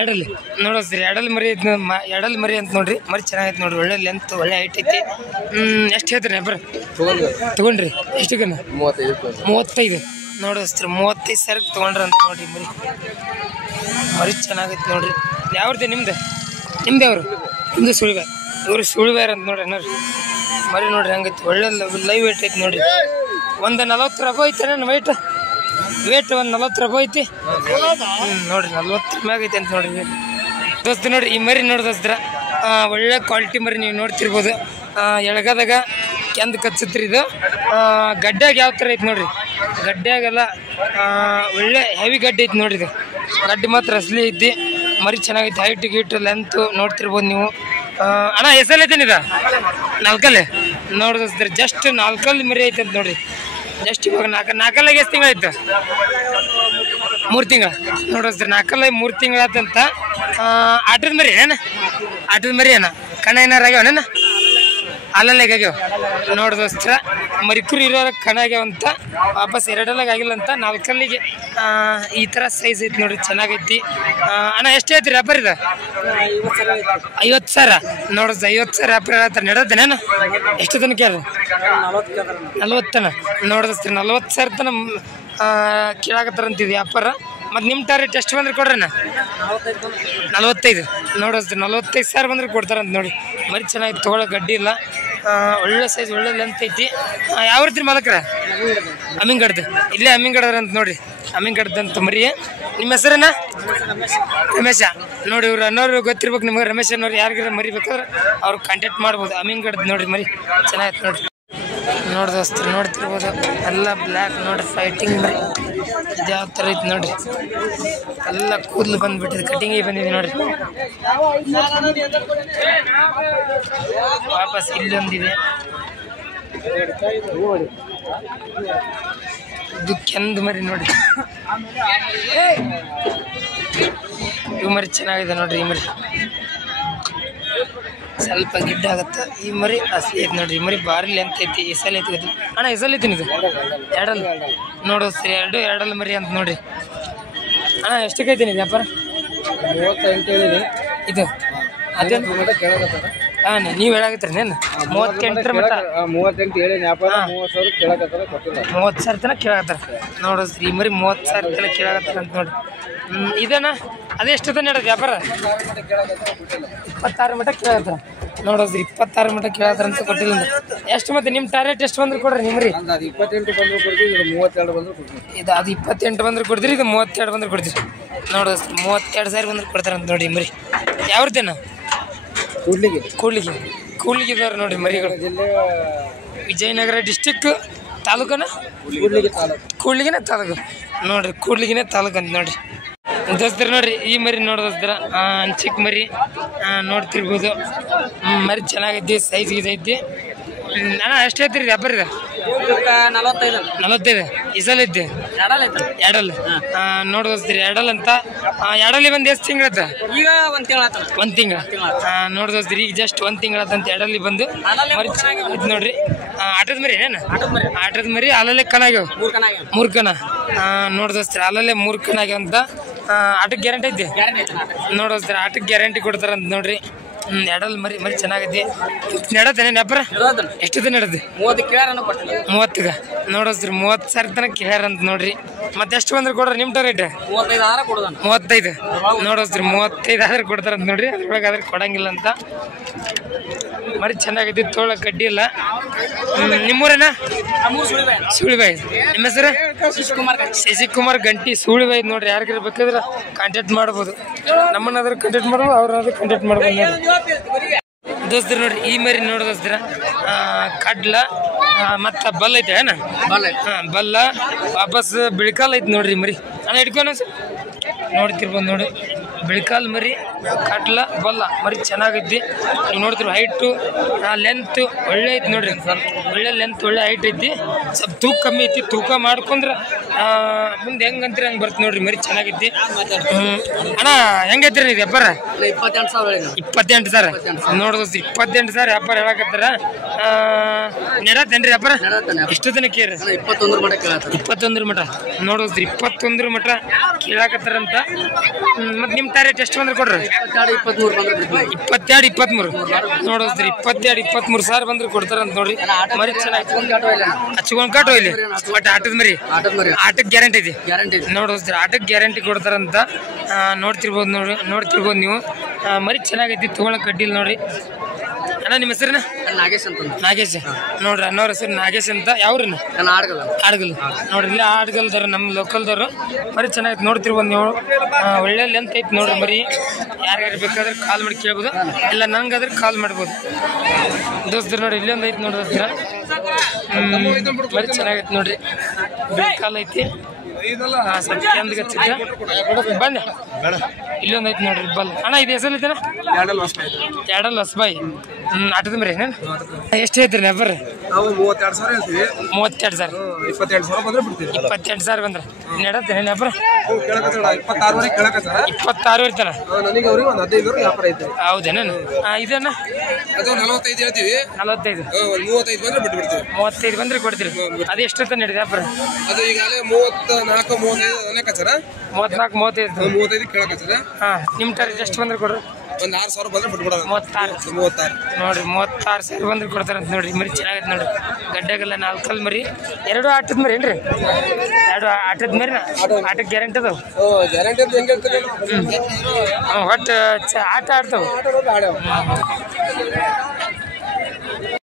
ಎಡಲ್ಲಿ ನೋಡೋಸ್ರಿ. ಎಡಲ್ ಮರಿ ಐತಿ, ಎಡಲ್ ಮರಿ ಅಂತ ನೋಡ್ರಿ. ಮರಿ ಚೆನ್ನಾಗೈತಿ ನೋಡ್ರಿ, ಒಳ್ಳೆ ಲೆಂತ್ ಒಳ್ಳೆ ಹೈಟ್ ಐತಿ. ಎಷ್ಟು ಹೇಳ್ತೀರಿ ನೆಬ್ರ? ತೊಗೊಂಡ್ರಿ ಎಷ್ಟಕ್ಕೆ? 35 ನೋಡೋಸ್ರಿ. 35,000 ತೊಗೊಂಡ್ರಿ ಅಂತ ನೋಡ್ರಿ. ಮರಿ ಚೆನ್ನಾಗೈತಿ ನೋಡ್ರಿ. ಯಾವ್ದು ನಿಮ್ದು? ನಿಮ್ದು ಸುಳಿವಾರ. ಇವ್ರು ಸುಳಿವಾರ ಅಂತ ನೋಡ್ರಿ ಏನಾರು ಮರಿ ನೋಡ್ರಿ. ಹಂಗೈತಿ ಒಳ್ಳೆ ಲೈವ್ ವೇಟ್ ಐತಿ ನೋಡ್ರಿ. ಒಂದು 40 ರಬೋ ಐತೆ ನನ್ನ ವೇಟ್ ಒಂದು 40 ರಬೋ ಐತಿ ನೋಡ್ರಿ. 40 ಮ್ಯಾಗ ಐತಿ ಅಂತ ನೋಡ್ರಿ ವೇಟ್ ದೋಸ್ತ. ನೋಡ್ರಿ ಈ ಮರಿ ನೋಡಿದ್ರ ಒಳ್ಳೆ ಕ್ವಾಲಿಟಿ ಮರಿ ನೀವು ನೋಡ್ತಿರ್ಬೋದು. ಎಳಗದಾಗ ಕೆಂದು ಕಚ್ಚತ್ರಿ ಇದು. ಗಡ್ಡೆಗೆ ಯಾವ ಥರ ಐತಿ ನೋಡ್ರಿ. ಗಡ್ಡೆಗೆಲ್ಲ ಒಳ್ಳೆ ಹೆವಿ ಗಡ್ಡೆ ಐತಿ ನೋಡ್ರಿ. ಇದು ಗಡ್ಡೆ ಮಾತ್ರ ಅಸಲಿ ಐತಿ. ಮರಿ ಚೆನ್ನಾಗೈತಿ, ಹೈಟ್ ಗೀಟ್ ಲೆಂತು ನೋಡ್ತಿರ್ಬೋದು ನೀವು. ಅಣ್ಣ ಹೆಸರು ಐತೇನಿ ಇದು? 4 ನೋಡಿದ್ರೆ ಜಸ್ಟ್ 4 ಮರಿ ಐತೆ ಅಂತ ನೋಡ್ರಿ. ಜಸ್ಟ್ ಇವಾಗ 4 ಎಷ್ಟು ತಿಂಗಳಾಯ್ತು? 3 ತಿಂಗಳ ನೋಡಿದ್ರೆ 4 3 ತಿಂಗಳಾಯ್ತಂತ. ಆಟದ ಮರಿ ಏನ? ಆಟದ ಮರಿ ಏನ? ಕಣ ಏನಾರು ಆಗ್ಯಾವನ? ಅಲ್ಲಲ್ಲೇ ಆಗ್ಯಾವ ನೋಡಿದೋಸ್ತ್ರ. ಮರಿಕುರಿ ಇರೋ ಕಣ ಆಗ್ಯಾವಂತ. ವಾಪಸ್ 2 ಆಗಿಲ್ಲ ಅಂತ 4 ಈ ಥರ ಸೈಜ್ ಐತಿ ನೋಡ್ರಿ, ಚೆನ್ನಾಗೈತಿ. ಅಣ್ಣ ಎಷ್ಟು ಐತಿ ವ್ಯಾಪಾರ ಇದು? 50,000 ನೋಡಿದ್ರೆ 50,000 ವ್ಯಾಪಾರ ಹೇಳ್ತಾರೆ. ನಡೆದೇನೇನು? ಎಷ್ಟು ತನಕ ಅದು? 40 ನೋಡಿದ್ರೆ 40,000 ತನ ಕೇಳಾಕತ್ತಾರಂತಿದ್ದು ವ್ಯಾಪಾರ. ಮತ್ತು ನಿಮ್ಮ ಟಾರ್ಗೆಟ್ ಎಷ್ಟು ಬಂದ್ರೆ ಕೊಡ್ರಣ್ಣ? 45 ನೋಡಿದ್ರೆ 45,000 ಬಂದ್ರೆ ಕೊಡ್ತಾರಂತ ನೋಡಿ. ಮರಿ ಚೆನ್ನಾಗಿ ತೊಗೊಳ್ಳೋ ಗಡ್ಡಿ ಇಲ್ಲ, ಒಳ್ಳೆ ಸೈಜ್ ಒಳ್ಳೆ ಲೆಂತ್ ಐತಿ. ಯಾವ ರೀತಿ ಮಾಲಕ್ರ? ಅಮ್ಮಿಂಗಡ್ದು. ಇಲ್ಲೇ ಅಮ್ಮಿಂಗಡ್ದಾರ ಅಂತ ನೋಡ್ರಿ, ಅಮ್ಮಿಂಗಡ್ದಂತ ಮರಿ. ನಿಮ್ಮ ಹೆಸರೇನ? ರಮೇಶ ನೋಡಿ. ಇವ್ರು ಅನ್ನೋರು ಗೊತ್ತಿರ್ಬೇಕು ನಿಮಗೆ. ರಮೇಶ್ ಅನ್ನೋರು ಯಾರಿಗಾರ ಮರಿ ಬೇಕಾದ್ರೆ ಅವ್ರು ಕಾಂಟ್ಯಾಕ್ಟ್ ಮಾಡ್ಬೋದು. ಅಮ್ಮಿಂಗಡ್ದು ನೋಡ್ರಿ ಮರಿ ಚೆನ್ನಾಗೈತೆ ನೋಡ್ರಿ. ನೋಡ್ದೋಸ್ತ್ರು ನೋಡ್ತಿರ್ಬೋದು ಎಲ್ಲ ಬ್ಲ್ಯಾಕ್ ನೋಡ್ರಿ, ಫೈಟಿಂಗ್ ಮರಿ. ಇದು ಯಾವ ಥರ ಐತಿ ನೋಡ್ರಿ, ಎಲ್ಲ ಕೂದಲು ಬಂದ್ಬಿಟ್ಟಿದೆ, ಕಟಿಂಗಿಗೆ ಬಂದಿದೆ ನೋಡ್ರಿ. ವಾಪಸ್ ಇಲ್ಲೊಂದಿದೆ, ಇದು ಕೆಂದು ಮರಿ ನೋಡ್ರಿ. ಇವು ಮರಿ ಚೆನ್ನಾಗಿದೆ ನೋಡ್ರಿ. ಈ ಮರಿ ಸ್ವಲ್ಪ ಗಿಡ್ಡ ಆಗತ್ತೆ. ಈ ಮರಿ ಅಸಲಿ ಐತಿ ನೋಡ್ರಿ. ಈ ಮರಿ ಭಾರಿ ಲೆಂತ್ ಐತಿ. ಎಸಲ್ ಐತಿ ಅಣ್ಣ, ಎಸಲ್ ಐತಿ ಇದು ಎರಡಲ್ ನೋಡು ಸರಿ. ಎರಡಲ್ ಮರಿ ಅಂತ ನೋಡ್ರಿ ಅಣ್ಣ. ಎಷ್ಟಕ್ಕೆ ಐತಿ ವ್ಯಾಪಾರ? 38 ಇದು ಅದೇನು ಹಾಂ ನೀವು ಹೇಳಾಗತ್ತೀರಿ ನೇನು 38 ಮಟ್ಟ 38 ಹೇಳಿ ವ್ಯಾಪಾರ 30,000 ಕೇಳಕತ್ತಾರ, ಕೊಟ್ಟಿಲ್ಲ. 30,000 ತನಕ ಕೇಳಾಕತ್ತಾರ ನೋಡ್ರಿ. ಈ ಮರಿ 30,000 ತನಕ ಕೇಳಾಕತ್ತಾರ ಅಂತ ನೋಡ್ರಿ. ಇದೇನ ಅದೆಷ್ಟು ತನ ಹೇಳೋದು ವ್ಯಾಪಾರ? 26 ಮಟ್ಟ ಕೇಳಾಕತ್ತಾರ ನೋಡೋದ್ರಿ. 26 ಮಟ್ಟ ಕೇಳಾಕತ್ತಾರ ಅಂತ ಕೊಟ್ಟಿಲ್ಲ. ಎಷ್ಟು ಮತ್ತೆ ನಿಮ್ಮ ಟಾರ್ಗೆಟ್ ಎಷ್ಟು ಬಂದ್ರೆ ಕೊಡ್ರಿ ನಿಮ್ಮ ರೀ? 28 ಬಂದ್ರು ಕೊಡ್ತೀವಿ, ಇದು 32 ಬಂದ್ರು ಕೊಡ್ತೀವಿ. ಇದು ಅದು 28 ಬಂದ್ರೆ ಕೊಡ್ತೀರಿ, ಇದು 32 ಬಂದ್ರೆ ಕೊಡ್ತೀರಿ ನೋಡೋದು. 32,000 ಬಂದ್ರೆ ಕೊಡ್ತಾರಂತ ನೋಡಿ ಮರಿ. ಯಾವ್ದೇನ? ಕೂಡ್ಲಿಗೆ ಇದಾರೆ ನೋಡ್ರಿ ಮರಿಗಳು. ಜಿಲ್ಲೆ ವಿಜಯನಗರ ಡಿಸ್ಟಿಕ್, ತಾಲೂಕನ ಕೂಡ್ಲಿಗಿನ ತಾಲೂಕು ನೋಡ್ರಿ. ಕೂಡ್ಲಿಗಿನ ತಾಲೂಕು ಅಂತ ನೋಡ್ರಿ ದೋಸ್ತರ. ನೋಡ್ರಿ ಈ ಮರಿ ನೋಡೋದ್ರ ಚಿಕ್ಕ ಮರಿ ನೋಡ್ತಿರ್ಬೋದು. ಮರಿ ಚೆನ್ನಾಗೈತಿ, ಸೈಜ್ ಇದೈತಿ. ಅಣ್ಣ ಎಷ್ಟು ಹೇಳ್ತೀರಿ ವ್ಯಾಪಾರ? 45 ಇಸಲ್ ಐತಿ. ಎರಡಲ್ ನೋಡೋದ್ರಿ. ಎರಡಲ್ ಅಂತ ಎರಡಲ್ಲಿ ಬಂದು ಎಷ್ಟು ತಿಂಗಳತ್ತ? ಈಗ ಒಂದು ತಿಂಗಳ ನೋಡೋದ್ರಿ. ಈಗ ಜಸ್ಟ್ 1 ತಿಂಗಳತ್ತಂತ ಎರಡಲ್ಲಿ ಬಂದು ಮರಿ ಚೆನ್ನಾಗಿ ನೋಡ್ರಿ. ಆಟದ ಮರಿ ಏನೇನು? ಆಟದ ಮರಿ ಅಲ್ಲಲ್ಲೇ ಕಣಾಗ್ಯಾವ, 3 ಕಣ ನೋಡ್ದೋಸ್ತ್ರಿ. ಅಲ್ಲಲ್ಲೇ 3 ಕಣ ಆಗ್ಯಾವ ಅಂತ. ಆಟಕ್ಕೆ ಗ್ಯಾರಂಟಿ ಐತಿ ನೋಡೋಸ್ತ್ರಿ. ಆಟಕ್ಕೆ ಗ್ಯಾರಂಟಿ ಕೊಡ್ತಾರಂತ ನೋಡ್ರಿ. ಎರಡಲ್ಲಿ ಮರಿ ಚೆನ್ನಾಗೈತಿ. ನಡತ್ತೇನೆ ವ್ಯಾಪಾರ? ಎಷ್ಟು ನಡತ್ತೆ? 30ಗೆ ನೋಡೋಸ್ರಿ. 30,000 ತನಕ ಕೇಳ್ಯಾರಂತ ನೋಡ್ರಿ. ಮತ್ತೆ ಎಷ್ಟು ಬಂದ್ರೆ ಕೊಡ್ರಿ ನಿಮ್ಮ ರೇಟ್? 35 ನೋಡೋಸ್ರಿ. 35,000 ಕೊಡ್ತಾರಂತ ನೋಡ್ರಿ. ಅದ್ರೊಳಗೆ ಆದ್ರೆ ಕೊಡಂಗಿಲ್ಲ ಅಂತ. ಮರಿ ಚೆನ್ನಾಗೈತಿ, ತೋಳ ಕಡ್ಡಿ ಇಲ್ಲ. ನಿಮ್ಮೂರೇನ? ಸುಳಿಬಾಯಿ. ನಿಮ್ಮ ಹೆಸರು? ಶಶಿಕುಮಾರ್ ಗಂಟಿ ಸುಳಿಬಾಯಿ ನೋಡ್ರಿ. ಯಾರಿಗಾರ ಬೇಕಾದ್ರೆ ಕಾಂಟ್ಯಾಕ್ಟ್ ಮಾಡ್ಬೋದು. ನಮ್ಮನ್ನಾದ್ರೂ ಕಾಂಟ್ಯಾಕ್ಟ್ ಮಾಡ್ಬೋದು, ಅವ್ರನ್ನಾದ್ರೂ ಕಾಂಟ್ಯಾಕ್ಟ್ ಮಾಡ್ಬೋದು ನೋಡ್ರಿ ದೋಸ್ತರ. ನೋಡ್ರಿ ಈ ಮರಿ ನೋಡೋದ್ರ ಕಡ್ಲ ಮತ್ತು ಬಲ್ಲ ಐತೆ ಏನ? ಬಲ್ಲ ವಾಪಸ್ ಬಿಳ್ಕಾಲ್ ಐತಿ ನೋಡ್ರಿ ಮರಿ. ನಾನು ಹಿಡ್ಕೊನ ಸರ್ ನೋಡ್ತಿರ್ಬೋದು ನೋಡಿ. ಬಿಳ್ಕಾಲ್ ಮರಿ, ಕಡ್ಲ, ಬಲ್ಲ ಮರಿ ಚೆನ್ನಾಗೈತಿ. ನೀವು ನೋಡ್ತಿರ್ ಹೈಟು ಲೆಂತ್ ಒಳ್ಳೆ ಐತಿ ನೋಡ್ರಿ. ಒಳ್ಳೆ ಲೆಂತ್ ಒಳ್ಳೆ ಹೈಟ್ ಐತಿ. ಸ್ವಲ್ಪ ತೂಕ ಕಮ್ಮಿ ಐತಿ. ತೂಕ ಮಾಡ್ಕೊಂಡ್ರೆ ಮುಂದೆ ಹೆಂಗಂತೀರಿ ಹಂಗೆ ಬರ್ತೀವಿ ನೋಡ್ರಿ. ಮರಿ ಚೆನ್ನಾಗೈತಿ. ಅಣ್ಣ ಹೆಂಗೈತ್ರಿ ಇದು ವ್ಯಾಪಾರ? 28,000 ನೋಡೋದು. 28,000 ವ್ಯಾಪಾರ ಹೇಳಕತ್ತಾರ. ನೆಡತ್ತೇನ್ರಿ ವ್ಯಾಪಾರ? ಎಷ್ಟು ತನಕ ಕೇಳ್ರಿ? 21 ಮಟ ನೋಡೋದ್ರಿ. 21 ಮಟ ಕೇಳಾಕತ್ತಾರಂತ. ಮತ್ತೆ ನಿಮ್ಮ ಟಾರ್ಗೆಟ್ ಎಷ್ಟು ಬಂದ್ರೆ ಕೊಡ್ರಿ? 22, 23 ನೋಡೋದ್ರಿ. 22, 23 ಸಾವಿರ ಬಂದ್ರೆ ಕೊಡ್ತಾರಂತ ನೋಡ್ರಿ. ಮರಿ ಚೆನ್ನಾಗಿ ಹಚ್ಕೊಂಡ್ ಕಾಟು ಇಲ್ಲಿ. ಬಟ್ ಆಟದ ಮರಿ ಆಟಕ್ಕೆ ಗ್ಯಾರಂಟಿ ಐತಿ ನೋಡೋದ್ರಿ. ಆಟಕ್ಕೆ ಗ್ಯಾರಂಟಿ ಕೊಡ್ತಾರಂತ ನೋಡ್ತಿರ್ಬೋದು ನೀವು. ಮರಿ ಚೆನ್ನಾಗೈತಿ, ತಗೊಳಕ್ ಕಡ್ಡಿಲ್ ನೋಡ್ರಿ. ಅಣ್ಣ ನಿಮ್ಮ ಹೆಸರಿನ? ನಾಗೇಶ್ ನೋಡ್ರಿ. ಅನ್ನೋರ ಹೆಸರು ನಾಗೇಶ್ ಅಂತ. ಯಾವ್ರಿನ? ಆಡ್ಗಲ್ ನೋಡ್ರಿ. ಇಲ್ಲಿ ಆಡ್ಗಲ್ದವ್ರು, ನಮ್ಮ ಲೋಕಲ್ದವ್ರು. ಮರಿ ಚೆನ್ನಾಗೈತಿ ನೋಡ್ತಿರ್ಬೋದು ನೀವು. ಒಳ್ಳೆ ಲೆಂತ್ ಐತಿ ನೋಡ್ರಿ ಮರಿ. ಯಾರ್ಯಾರು ಬೇಕಾದ್ರೆ ಕಾಲ್ ಮಾಡಿ ಕೇಳ್ಬೋದು, ಇಲ್ಲ ನಂಗಾದ್ರೆ ಕಾಲ್ ಮಾಡ್ಬೋದು ದೋಸ್ತರ. ನೋಡ್ರಿ ಇಲ್ಲೊಂದು ಐತಿ ನೋಡ್ರಿ ದೋಸ್ತರ. ಮರಿ ಚೆನ್ನಾಗೈತಿ ನೋಡ್ರಿ. ಬಿಳಿ ಕಾಲ್ ಐತಿ. ಸ್ವಲ್ಪ ಕೆಂದ್ ಗಚ್ಚಿದ್ದ ಬಂದೆ. ಇಲ್ಲೊಂದು ಐತಿ ನೋಡ್ರಿ ಬಲ್. ಅಣ್ಣ ಇದು ಹೆಸರು ಐತೆನ? ಎರಡಲ್ ಹೊಸಬಾಯಿ. ಆಟದ ಮರಿ ಎಷ್ಟು ಹೇಳ್ತೀರಿ ವ್ಯಾಪಾರ? 32,000 ಹೇಳ್ತೀವಿ. 32,000 22,000 ಬಂದ್ರೆ ಬಿಡ್ತೀವಿ. 22,000 ಬಂದ್ರೆ ನಡತ್ತೇನೆ ವ್ಯಾಪಾರ? 26 ಕೇಳಕತ್ತಾರ. 26 ಇರ್ತಾನ ನನಗೆ ಅವ್ರಿಗೆ ಒಂದು 15 ವ್ಯಾಪಾರ ಐತೆ. ಹೌದೇನ? ಇದನ್ನ ಅದು 45 ಹೇಳ್ತೀವಿ. 45 35 ಬಂದ್ರೆ ಬಿಟ್ಟು ಬಿಡ್ತೀವಿ. 35 ಬಂದ್ರೆ ಕೊಡ್ತೀರಿ. ಅದು ಎಷ್ಟು ನಡೀತಿ ವ್ಯಾಪಾರ? ಅದು ಈಗಾಗಲೇ 34, 35 ಅನ್ನಕತ್ತಾರ. 34, 35 ಕೇಳಕತ್ತಾರ. ನಿಮ್ಮ ಟಾರ್ಗೆಟ್ ಎಷ್ಟು ಬಂದ್ರೆ ಕೊಡ್ರಿ? ಒಂದು 6,000 ಬಂದ್ರೆ ಬಿಟ್ಬಿಡೋದು. 36 ನೋಡ್ರಿ. 36,000 ಬಂದ್ರೆ ಕೊಡ್ತಾರಂತ ನೋಡ್ರಿ. ಮರಿ ಚೆನ್ನಾಗೈತೆ ನೋಡ್ರಿ. ಗಡ್ಡೆಗೆಲ್ಲ 4 ಕಲ್ ಮರಿ. 2 ಆಟದ ಮರಿ ಏನ್ರಿ? 2 ಆಟದ ಮರಿನ? ಆಟಕ್ಕೆ ಗ್ಯಾರಂಟಿ ಅದಾವ? ಗ್ಯಾರಂಟಿ ಅಂತ ಹೆಂಗೆ ಹೇಳ್ತಾರೆ? ಒಟ್ಟು ಆಟ ಆಡ್ತಾವ.